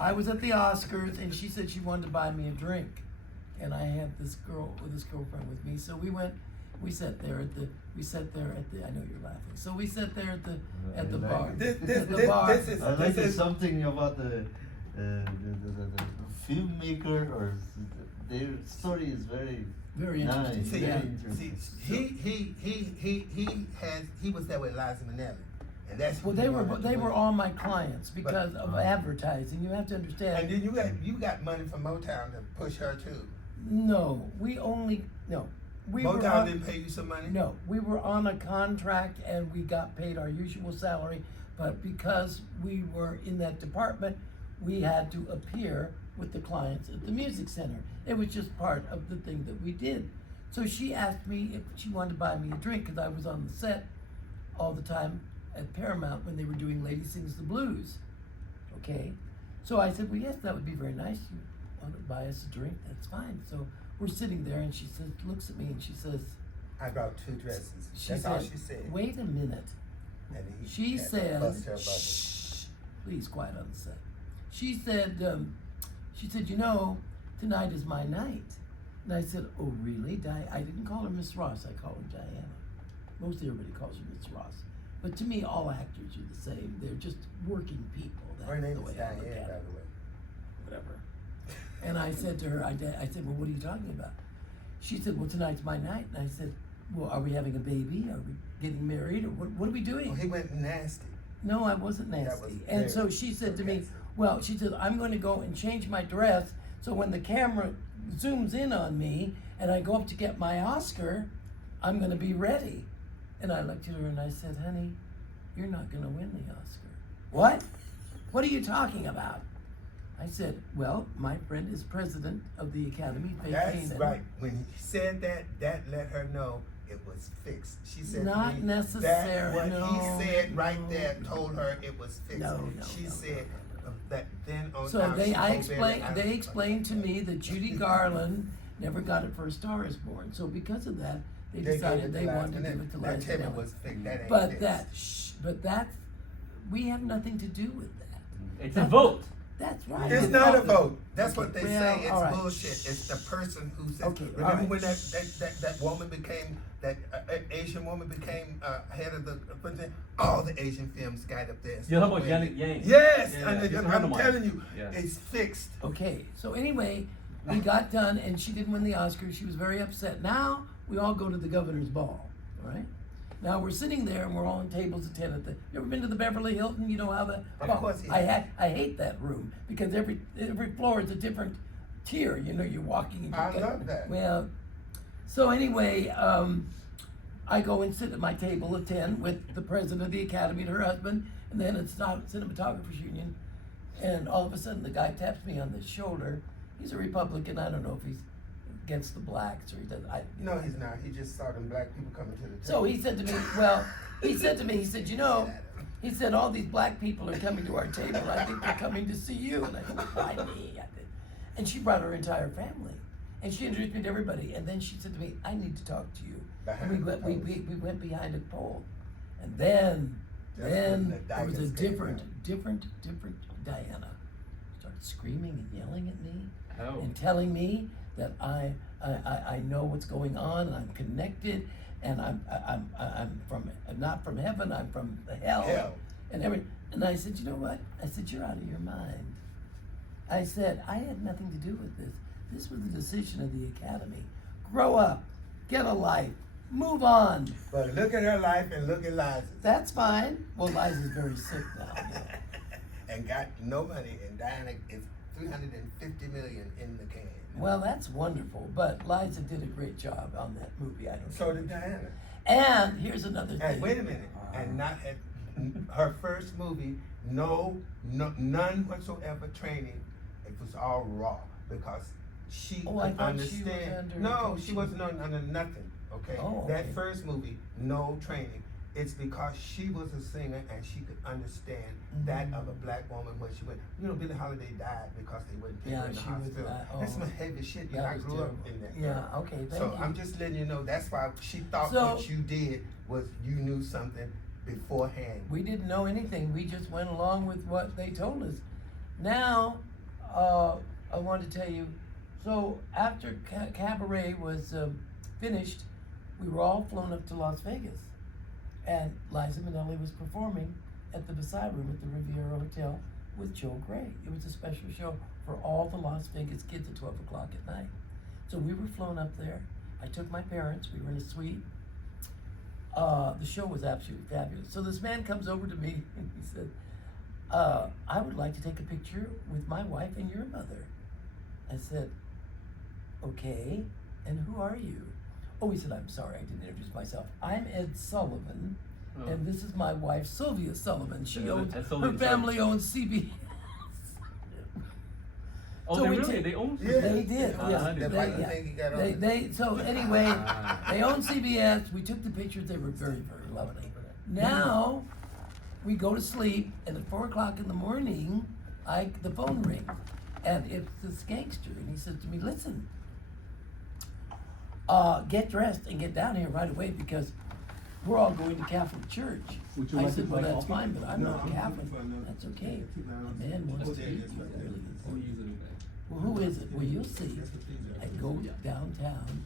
I was at the Oscars, and she said she wanted to buy me a drink, and I had this girlfriend with me. So we sat there at the. I know you're laughing. So we sat there at the like bar. it. This is I like this is something about the filmmaker or their story is very Very nice. interesting. See, Yeah. he was there with Liza Minnelli, and that's Well, who they he were wanted to win. all my clients because of advertising. You have to understand. And then you got money from Motown to push her too. No, we only no. We were Motown on, didn't pay you some money. No, we were on a contract and we got paid our usual salary, but because we were in that department, we had to appear with the clients at the music center. It was just part of the thing that we did. So she asked me if she wanted to buy me a drink because I was on the set all the time at Paramount when they were doing Lady Sings the Blues. Okay? So I said, well, yes, that would be very nice. You want to buy us a drink? That's fine. So we're sitting there and she says, looks at me and she says, I brought 2 dresses. she That's said, all she said. wait a minute. And he She had to said, bust her bubble. shh, please quiet on the set. She said, tonight is my night. And I said, oh, really? I didn't call her Miss Ross, I call her Diana. Mostly everybody calls her Miss Ross. But to me, all actors are the same. They're just working people. That's Her name the is way I Diane, look by at the it. way. Whatever. And I said to her, I said, well, what are you talking about? She said, well, tonight's my night. And I said, well, are we having a baby? Are we getting married? Or what are we doing? Well, he went nasty. No, I wasn't That nasty. was And so very she said to me, sarcastic. well, she said, I'm going to go and change my dress so when the camera zooms in on me and I go up to get my Oscar, I'm going to be ready. And I looked at her and I said, honey, you're not going to win the Oscar. What? What are you talking about? I said, well, my friend is president of the Academy. Faye That's Kanan. right. When he said that let her know it was fixed. She said Not to me, necessary- that what no, he said right no. there told her it was fixed. No, She no, said that then on So out, she they explained to me that Judy Garland never got it for A Star Is Born. So because of that, they decided they wanted to give it to That Liza Timmy Minnelli. was fixed. That ain't But fixed. that, we have nothing to do with that. It's a vote. That's right. It's not a vote. That's what they Well, say. It's all right. bullshit. It's the person who says. Okay, all Remember right. when that woman became that Asian woman became head of the all the Asian films got up there. You're talking about Janet Yang. Yes, Yeah, he's a friend I'm of mine. telling you, Yeah. it's fixed. Okay, so anyway, we got done and she didn't win the Oscar. She was very upset. Now we all go to the governor's ball, all right? Now we're sitting there and we're all on tables of 10 at the. You ever been to the Beverly Hilton? You know how the. Of course he I has. hate that room because every floor is a different tier. You know, you're walking. And I love that. Well, so anyway, I go and sit at my table of 10 with the president of the Academy and her husband, and then it's Cinematographers Union, and all of a sudden the guy taps me on the shoulder. He's a Republican. I don't know if he's against the blacks or he doesn't. No, he's not. He just saw them black people coming to the table. So he said to me, he said, you know, he said, all these black people are coming to our table. I think they're coming to see you. And I said, why me? And she brought her entire family. And she introduced me to everybody. And then she said to me, I need to talk to you. And we went behind a pole. And then That's there when the was a Dykes came different Diana. Started screaming and yelling at me. Oh. And telling me that I know what's going on, and I'm connected, and I'm not from heaven, I'm from the hell. And I said, you know what? I said, you're out of your mind. I said, I had nothing to do with this. This was the decision of the Academy. Grow up, get a life, move on. But look at her life and look at Liza's. That's fine. Well, Liza's very sick now. You know. And got no money, and Diana is $350 million in the can. Well, that's wonderful, but Liza did a great job on that movie. I don't So did Diana. And here's another thing. And wait a minute, and not had her first movie, none whatsoever training. It was all raw because she Oh, I could thought she was understand. under No, coaching. she wasn't under nothing. Okay, Oh, that okay. first movie, no training. It's because she was a singer and she could understand that of a black woman when she went. You know, Billie Holiday died because they wouldn't take Yeah, her in the she was, hospital. That's some heavy shit. But that I was grew terrible. up in that. Yeah, okay, thank So you. I'm just letting you know. That's why she thought So- what you did was you knew something beforehand. We didn't know anything. We just went along with what they told us. Now, I want to tell you. So after Cabaret was finished, we were all flown up to Las Vegas, and Liza Minnelli was performing at the Versailles Room at the Riviera Hotel with Joe Gray. It was a special show for all the Las Vegas kids at 12 o'clock at night. So we were flown up there. I took my parents. We were in a suite. The show was absolutely fabulous. So this man comes over to me and he said, I would like to take a picture with my wife and your mother. I said, okay, and who are you? Oh, he said, I'm sorry, I didn't introduce myself. I'm Ed Sullivan, Oh. and this is my wife, Sylvia Sullivan. She Yeah, owns, Ed her Sullivan family owns CBS. Oh, So they we really? ta- They own. Yeah. They did, Ah, yes. I didn't They, know Why you yeah. think he got They, on? they, so anyway, Ah. they own CBS. We took the pictures. They were very, very lovely. Now, we go to sleep, and at 4 o'clock in the morning, the phone rings, and it's this gangster, and he says to me, listen, get dressed and get down here right away because we're all going to Catholic church. Would you I like said, to well, play that's coffee? fine, but I'm No, not I'm Catholic. looking for another- That's okay. keep my A eyes- man wants Oh, to there meet it you. is right That there. really is. We'll use it in that. Well, who is it? Well, you'll see. That's the thing that- I go downtown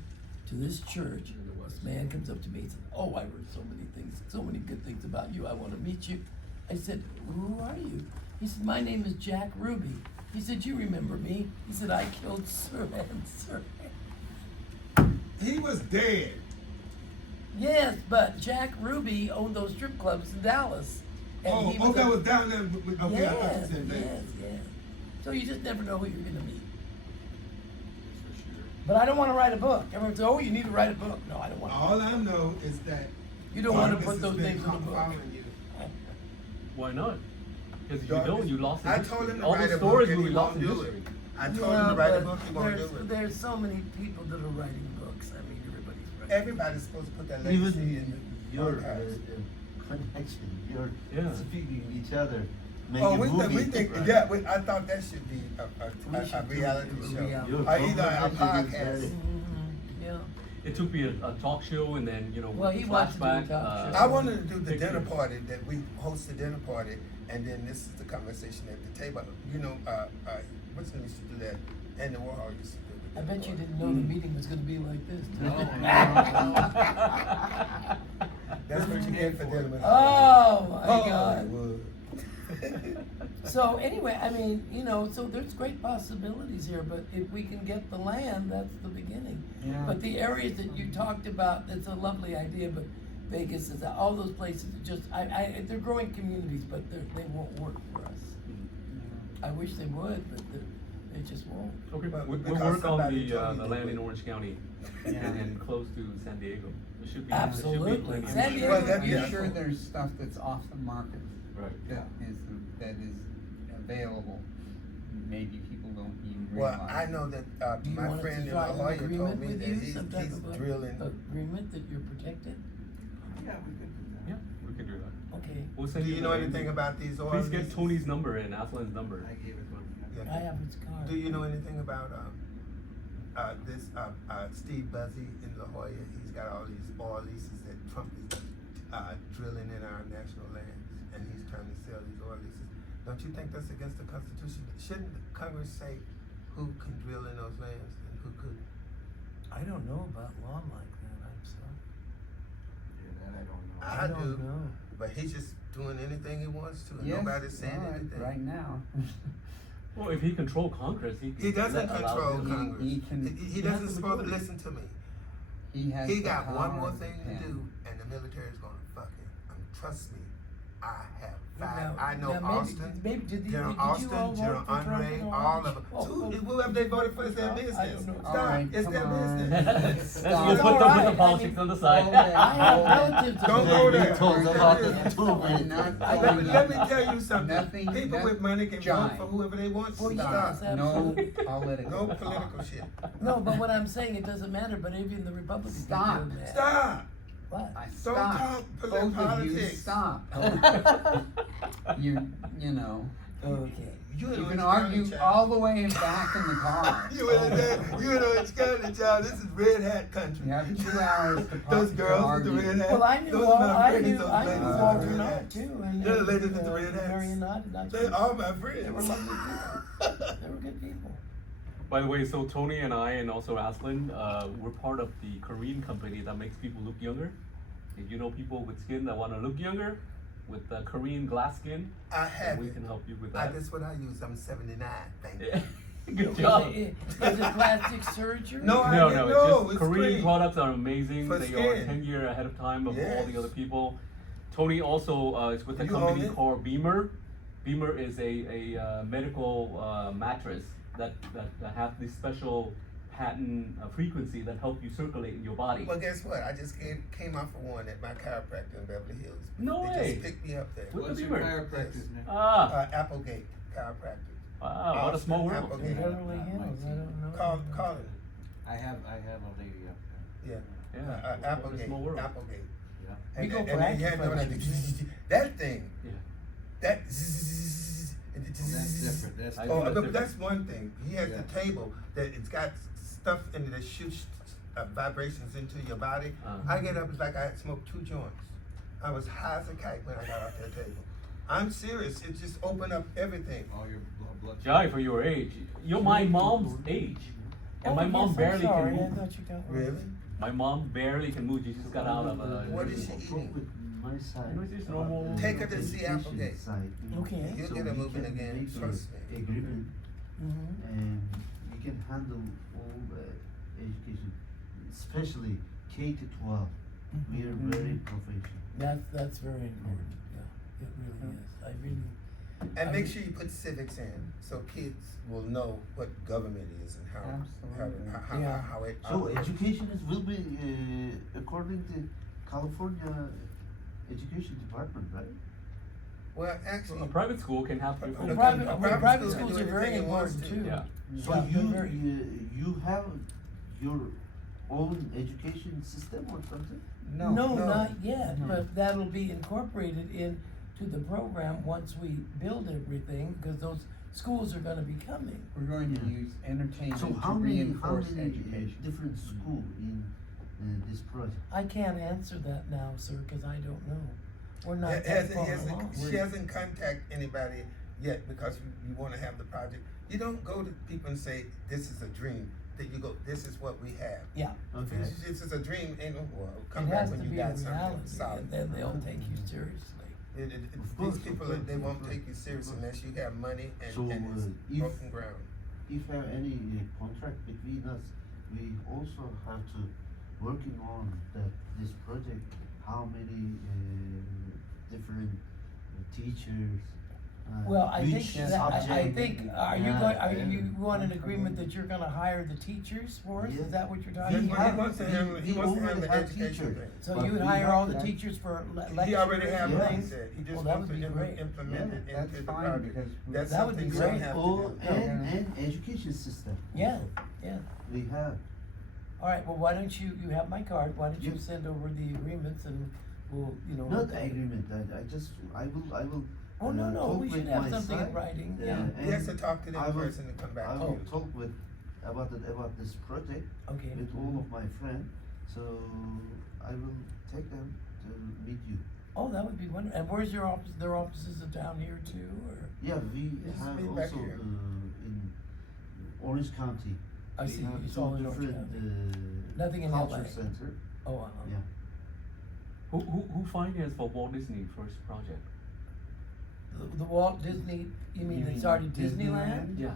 to this church. This man comes up to me and says, oh, I heard so many things, so many good things about you. I want to meet you. I said, who are you? He said, my name is Jack Ruby. He said, you remember me? He said, I killed Sirhan Sirhan. He was dead. Yes, but Jack Ruby owned those strip clubs in Dallas. And he that a- was down there. Okay, I thought Yes, you said that. yes. So you just never know who you're going to meet. For sure. But I don't want to write a book. Everyone says, oh, you need to write a book. No, I don't want to. All I know is that You don't want to Barnabas put those has been names in the book. following you. Why not? Because if you Darkness. don't, you lost the I history. told him to All write the a book stories and will he be lost won't in do history. it. I told him to write a book, he won't do it. There's so many people that are writing books. I mean, everybody's writing. Everybody's supposed to put that legacy in Even the your archives. connection, your Yeah. speaking each other, make Oh, a we movie. think, Right. yeah, I thought that should be We a should do reality a show. reality. Your Or either a conversation is podcast. very- Yeah. It took me a talk show and then, you know, Well, he wants to do a flashback. talk show. I wanted to do the pictures. dinner party, that we host the dinner party, and then this is the conversation at the table. You know, what's name used to do that? Andy Warhol used to do it. I bet you didn't know the meeting was going to be like this. did No, you? That's what you get for dealing with. Oh my God. Hollywood. So anyway, I mean, you know, so there's great possibilities here, but if we can get the land, that's the beginning. Yeah. But the areas that you talked about, it's a lovely idea, but Vegas is, all those places, are just, they're growing communities, but they won't work for us. I wish they would, but they just won't. Okay, But we'll because work on somebody the told me they land in would. Orange County Yeah. and close to San Diego. There should be Absolutely. plenty of- San Diego- Well, that'd be I'm a- sure there's stuff that's off the market Right. that is available. Maybe people don't even Well, realize. I know that Do you my want us friend to and try my an lawyer told agreement me with that you, some type he's of drilling. agreement that you're protected? Yeah, we could do that. Yeah, we can do that. Okay, We'll Do send you the know name. anything about these oil Please get leases? Tony's number and Aslan's number. I gave it to him. Yeah. I have his card. Do you know anything about this Steve Buzzy in La Jolla? He's got all these oil leases that Trump is drilling in our national lands, and he's trying to sell these oil leases. Don't you think that's against the Constitution? Shouldn't Congress say who can drill in those lands and who couldn't? I don't know about law like that, I'm sorry. Yeah, that I don't know. I don't do. know. But he's just doing anything he wants to, and Yes, nobody's saying well, anything. right now. Well, if he control Congress, He doesn't allow control him- Congress. he can- He he has doesn't the supposed to majority. listen to me. He has. He the got one power more of the thing to pen. do, and the military is gonna fuck it. Trust me, I have 5. I know now Austin, maybe did you General all Austin, vote General for Trump Andre, and all of them. Oh, Whoever they voted for is their I business. don't know. Stop, All right, it's come their on. business. Let's Stop. put All the right, politics on the side. I have relatives. Don't that- go there. We told about the two We're minutes. not Let me tell you something. Nothing, People that with money can jive. vote for whoever they want. Well, Stop. yes, No absolutely. political. No political shit. No, but what I'm saying, it doesn't matter, but even the Republicans. are Stop. doing that. Stop. What? I Don't stop. talk Both of you, politics. stop. You know, Okay. you in can Orange argue County, child. all the way back in the car. You in Orange County, child. This is red hat country. You have 2 hours to Those girls with argue. the red hat. Well, I knew, those all, are my I friends, knew, those I ladies knew with the Walter red Knott hats. too, and They're the ladies with the red hats. Marion Knott, and that's They're all my friends. they were lovely people. They were good people. By the way, so Tony and I, and also Aslan, we're part of the Korean company that makes people look younger. If you know people with skin that want to look younger, with Korean glass skin, I then have we it. can help you with that. That's what I use. I'm 79. Thank you. Yeah. Good job. Is it plastic surgery? No, I No, didn't no, know. it's just It's Korean cream. products are amazing. For They skin. are 10 years ahead of time of all the Yes. other people. Tony also is with a You company own it? called Beamer. Beamer is a medical mattress that have this special patent frequency that help you circulate in your body. Well, guess what? I just came off of one at my chiropractor in Beverly Hills. No they way. just picked me up there. With What's the your Beamer. chiropractor's name? Ah, Applegate Chiropractic. wow, what a small world. Applegate. In Beverly Hills, I don't know. Call him. I have a lady up there. Yeah. Yeah, what a Applegate. small world. Applegate. Yeah. We go for and he had no, acupuncture. that thing. Yeah. That. That's different. That's I Oh, think but that's that's one thing. He has Yeah. the table that it's got stuff in it that shoots vibrations into your body. Uh-huh. I get up, it's like I had smoked 2 joints. I was high as a kite when I got off that table. I'm serious. It just opened up everything. All your blood. Jai, for your age, you're my mom's age, and my mom barely sorry, can I move. thought you got one. Really? My mom barely can move. She just got out of a. What is she Talk eating? with my side. No, it's just normal- Take her to see education Applegate. side, Okay. You'll so get her we moving can again, make a trust me. agreement, Mm-hmm. and we can handle all the education, especially K to 12. We are very professional. That's very important. Yeah, it really is. I really. And make sure you put civics in so kids will know what government is and Absolutely. how it So operates. education will be according to California Education Department, right? Well, A actually, private school can have Well, different. Private school can schools do are very anything it wants important to. too. Yeah. So Yeah, you they're very- you have your own education system or something? No, no. not yet, No. but that'll be incorporated into the program once we build everything, because those schools are gonna be coming. We're going to Yeah. use entertainment So to how many reinforce education. different school in this project? I can't answer that now, sir, cause I don't know. We're not It that far hasn't- along. she hasn't contacted anybody yet because you want to have the project. You don't go to people and say, this is a dream. That you go, this is what we have. Yeah, Okay. If this is a dream, ain't no, well, it come back has to when you be got a something reality, solid. and then they'll take you seriously. Of course, These people, of course, they of won't course, take you serious of course. unless you have money and, So, and it's if- broken ground. If have any contract between us, we also have to working on this project. How many different teachers? Well, I think which that, I subject? think, are you want an agreement that you're gonna hire the teachers for us? Yeah. Is that what you're That's talking what about? he wants to handle, he wants to handle the already have education teachers. thing. So But you would we hire have all the that. teachers for He already lectures have and what he things? said, he Well, just that wants to would be great. implement it That's into the fine, project. because That's That would be something you great. don't have Oh, to do. and education system. Yeah, yeah. We have. All right, well, why don't you have my card, why don't you Yeah. send over the agreements and we'll, Not the agreement, I will. Oh, no, talk we should with have my something in side, writing, uh, yeah. He has to talk to I them will- first and then come back I to will you. talk about this project Okay, with all of my friends, so I will take them to meet you. oh, that would be wonderful, and where's your office, their offices are down here too, or? Yeah, we Yes, have be back also here. in Orange County. I we see, have it's two all in Orange different, County. Nothing in culture LA. center. Oh, wow. Yeah. Who financed for Walt Disney first project? The Walt Disney, you mean they started Disneyland? Yeah.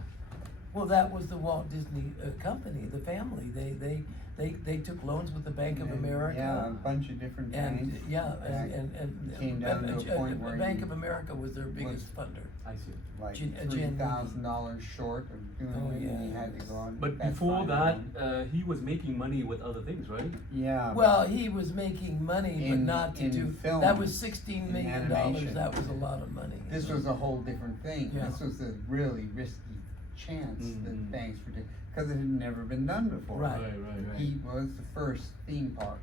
Well, that was the Walt Disney Company, the family. They took loans with the Bank of America. Yeah, a bunch of different And banks. and Came down to a point where Bank you of America was their biggest funder. I see. like Jan- $3,000 short of doing Oh, it, and you yeah. had to go on. But that's before fine. that, he was making money with other things, right? Yeah. Well, he was making money, but In- not to in do. film, That was $16 in million. animation. That was a lot of money. This was a whole different thing. Yeah. This was a really risky chance Mhm. that banks were doing, because it had never been done before. Right. He was the first theme park.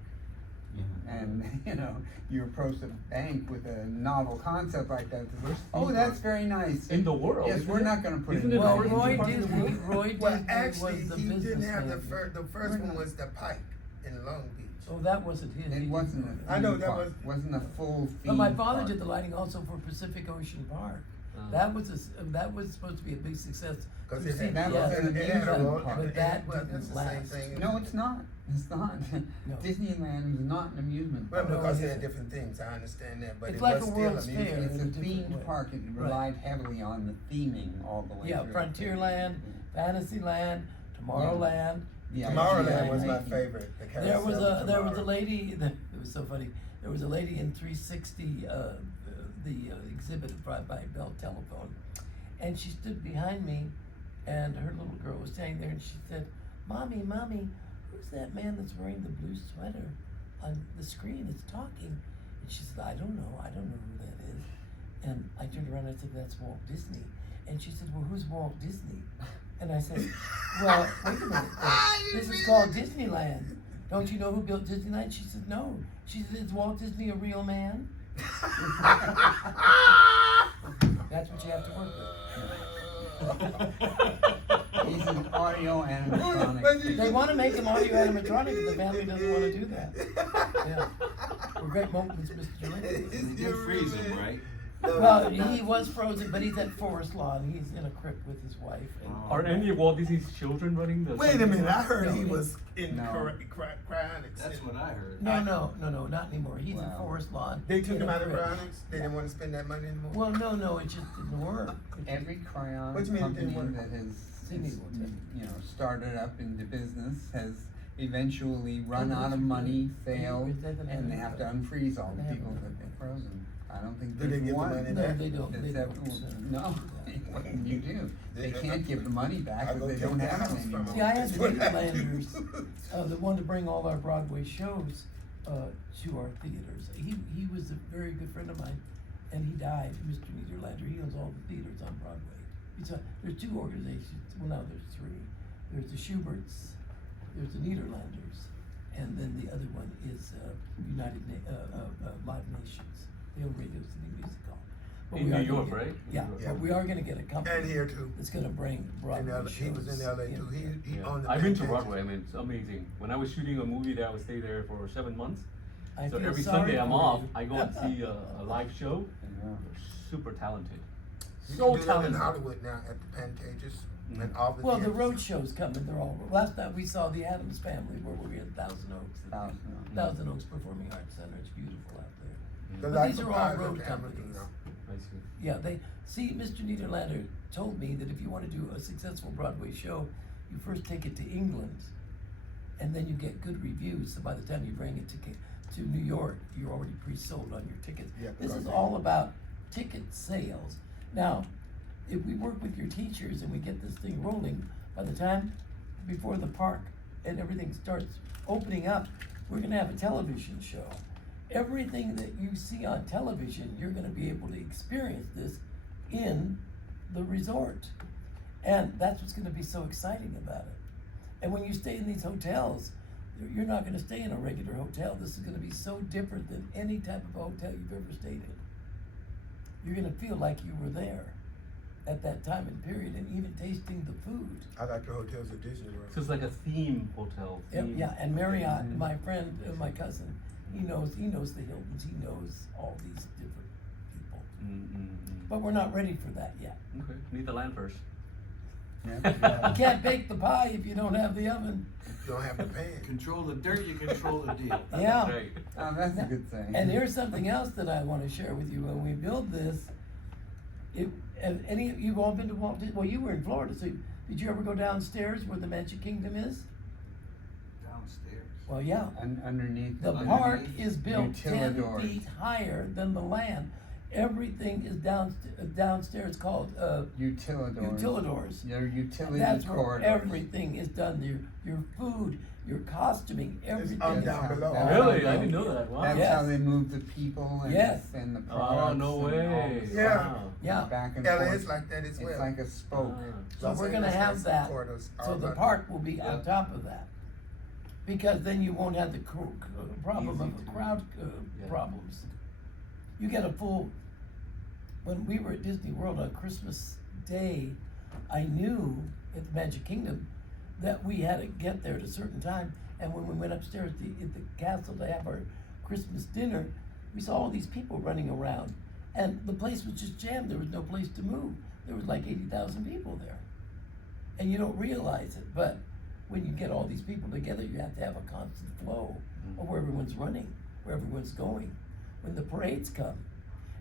Yeah. And, you know, you approach a bank with a novel concept like that. First Oh, theme that's park very nice. in the world. Yes, isn't we're it? not gonna put it Isn't in it the Well, the first Roy theme park in the Disney, world? Roy Well, Disney actually, was the he didn't have the businessman. first. The first one was the Pike in Long Beach. Oh, that wasn't his. He It didn't wasn't do a it. I know theme that park. was- Wasn't a full theme But my father park. did the lighting also for Pacific Ocean Park. Oh. That was that was supposed to be a big success. Because through it that CBS, was an it had a amusement role, park. but that well, didn't that's the same last. thing. No, it's not. It's not. No. Disneyland is not an amusement Well, park. because Oh, they yeah. had different things. I understand that, but It's it like was a still World's amusement. Fair. It's in a a different theme way. park. It relied heavily on the theming all the way Yeah, through. Frontierland, Fantasyland, Tomorrowland. Yeah, Tomorrowland yeah, was my making- favorite. The There was carousel a there was a Tomorrow. lady that it was so funny. There was a lady in 360, the exhibit by Bell Telephone, and she stood behind me, and her little girl was standing there, and she said, "Mommy, mommy, who's that man that's wearing the blue sweater on the screen? It's talking." And she said, I don't know who that is." And I turned around and I said, "That's Walt Disney." And she said, "Well, who's Walt Disney?" And I said, "Well, wait a minute. This is called Disneyland. Don't you know who built Disneyland?" She said, "No." She said, "Is Walt Disney a real man?" That's what you have to work with. He's an audio animatronic. They want to make him audio animatronic, but the family doesn't want to do that. Yeah. Well, great moments, Mr. Durant. You did freeze him, right? Well, he was frozen, but he's at Forest Lawn. He's in a crypt with his wife. And Are any of Walt Disney's children running the? Wait a minute, I heard No, he he- was in No. cryonics. That's what I heard. No, not anymore. He's Wow. at Forest Lawn. They took in him a out of crypt. cryonics? They didn't want to spend that money anymore? Well, no, it just didn't work. Every crayon What do you mean it company didn't work? that has, Sydney has, will tell you. you know, started up into business has eventually run Oh, out of that's money, good. failed, They haven't and they had have to it. unfreeze all the They people haven't that had they've it. frozen. I don't think Do they there's give the one. money No, back? they don't. They That's don't. no. What can you do? They can't give the money back I because go they take don't the have house it from anymore. See, I had That's the what Nederlanders, happens. that wanted to bring all our Broadway shows to our theaters. He was a very good friend of mine, and he died, Mr. Nederlander. He owns all the theaters on Broadway. There's two organizations. Well, now there's three. There's the Schuberts, there's the Nederlanders, and then the other one is Live Nations. They own Radio City Music Hall. But In we New are gonna York, get- right? Yeah, New York. but we are gonna get a company. And here too. That's gonna bring In Broadway LA, shows. he was in LA too. He Yeah. owned the I've been to Fantasia. Broadway. I mean, it's amazing. When I was shooting a movie there, I would stay there for 7 months. I So feel every sorry Sunday I'm for off. you. I go and see a live show. Yeah. They're super talented. You So can do that in talented. Hollywood now at the Pantages Mhm. and all the Well, the theaters. road shows coming. They're all. Last night we saw the Addams Family, where we were in Thousand Oaks. Thousand Oaks Performing Arts Center. It's beautiful out there. The But Life these of are all Pi road of Hamilton, companies. I see. Yeah, they see. Mr. Nederlander told me that if you want to do a successful Broadway show, you first take it to England, and then you get good reviews. So by the time you bring it to New York, you're already pre-sold on your tickets. Yeah, This because is all about ticket sales. Now, if we work with your teachers and we get this thing rolling, by the time before the park and everything starts opening up, we're gonna have a television show. Everything that you see on television, you're gonna be able to experience this in the resort. And that's what's gonna be so exciting about it. And when you stay in these hotels, you're not gonna stay in a regular hotel. This is gonna be so different than any type of hotel you've ever stayed in. You're gonna feel like you were there at that time and period, and even tasting the food. I like the hotels at Disney World. So it's like a theme hotel. Yep, theme- yeah, and Marriott, Mhm. my friend, my cousin, he knows the Hiltons, he knows all these different people. But we're not ready for that yet. Okay, need the land first. You can't bake the pie if you don't have the oven. You don't have to pay it. Control the dirt, you control the deal. Yeah. That's right. Oh, that's a good thing. And here's something else that I want to share with you. When we build this, have any of you've all been to Walt Disney? Well, you were in Florida, so Did you ever go downstairs where the Magic Kingdom is? Downstairs. Well, yeah. Underneath. The Underneath park is built 10 Utilidors. feet higher than the land. Everything is downstairs called Utilidors. utilidors. They're utility That's where corridors. everything is done. Your food, your costuming, everything. all is- down below. Really? I didn't know that. Wow. That's Yes. how they move the people and, Yes. and the Oh, products. no and all way. this Yeah. stuff. Yeah. Back and LA forth. is like that as well. It's like a spoke. So Los we're gonna Angeles have has that. corridors So all the around. park will be on Yeah. top of that. Because then you won't have the problem Easy of the to- crowd yeah. problems. You get a full, when we were at Disney World on Christmas Day, I knew at the Magic Kingdom that we had to get there at a certain time. And when we went upstairs at the castle to have our Christmas dinner, we saw all these people running around. And the place was just jammed. There was no place to move. There was like 80,000 people there. And you don't realize it, but when you get all these people together, you have to have a constant flow of where everyone's running, where everyone's going. When the parades come.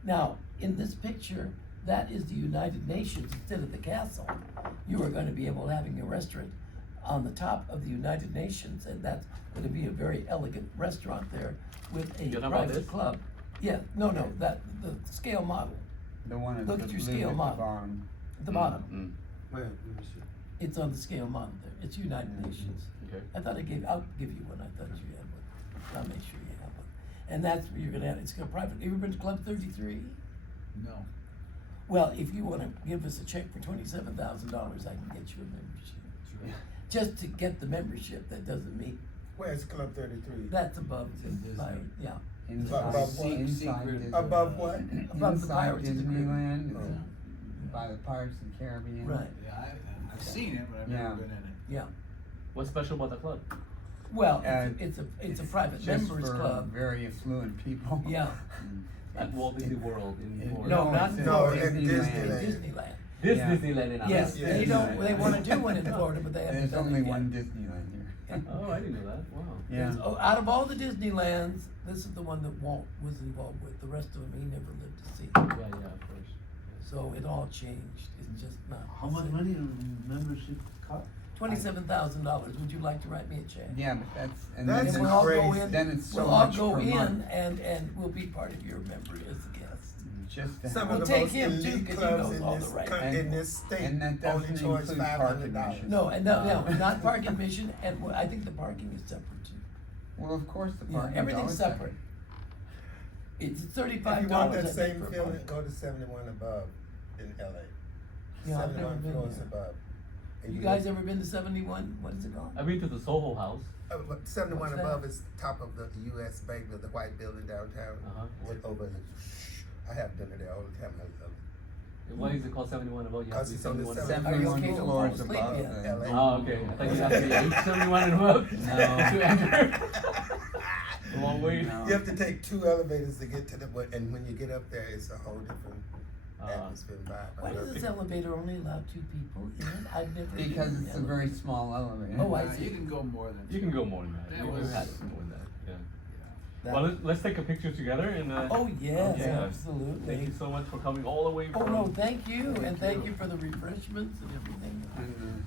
Now, in this picture, that is the United Nations instead of the castle. You are going to be able to having a restaurant on the top of the United Nations, and that's going to be a very elegant restaurant there with a You know about private this? club. Yeah, no, the scale model The one at Look the at your blue scale at the model. bottom. at the bottom. Mm. Well, let me see. It's on the scale model there. It's United Nations. Okay. I thought I'll give you one. I thought you had one. I'll make sure you have one. And that's where you're gonna have, it's gonna private. Have you ever been to Club 33? No. Well, if you wanna give us a check for $27,000, I can get you a membership. Sure. Just to get the membership, that doesn't mean, Where's Club 33? that's above It's the Disney. yeah. Inside, Above what? inside Secret- Disney. Above what? Above the Inside Pirates of the Caribbean. Disneyland, Oh. by the Pirates of the Caribbean. Right, Yeah, I've seen it, but I've Yeah. never been in it. yeah. What's special about the club? Well, Uh, it's a private Just members for club. very affluent people. Yeah. At Walt Disney World in Florida. No, not it's in in Florida. at Disneyland. Disneyland. This Yeah. Disneyland in Yes, Yeah. they don't, they wanna do one in Florida, but they haven't There's done it only yet. one Disneyland here. Oh, I didn't know that. Wow. Yeah. Oh, out of all the Disneylands, this is the one that Walt was involved with. The rest of them he never lived to see. Yeah, of course. So it all changed. It's just not. How much money membership cost? $27,000. Would you like to write me a check? Yeah, but that's, and That's And then we'll all go crazy. in. Then it's so we'll all much go per in month. and we'll be part of your memory as a guest. Just to Some have- of the We'll most take him, too, elite 'cause he clubs knows in all this, the right in this state and that only doesn't charge include $500. park admission. No, and not park admission, and I think the parking is separate too. Well, of course, the Yeah, parking. everything's separate. It's If $35. you want I that think, same for a feeling, park. go to 71 above in LA. Yeah, I've never 71 been floors there. above. And You guys ever been to 71? What is it called? I've been to the Soho House. But 71 What's that? above is top of the U.S. Bank with the white building downtown. Uh-huh. With over the, I have dinner there all the time. I love it. Why is it called 71 above? You have to be Because it's on the 71 seventh- Are you 71 okay to floors fall asleep above. yet? the- LA. Oh, okay. I thought you have to be 871 and above. No. To enter. A long way. No. You have to take 2 elevators to get to the, and when you get up there, it's a whole different atmosphere and vibe. I Why love does it. this elevator only allow 2 people in it? I've never. been Because in it's a an very small elevator. Oh, I You see. can go more than. You can go more than that. That We've was- had more than that. Yeah. Yeah. Well, let's take a picture together and. Oh, yes, Yeah. absolutely. Thank you so much for coming all the way Oh, from. no, thank you, Thank and thank you. you for the refreshments and everything. And,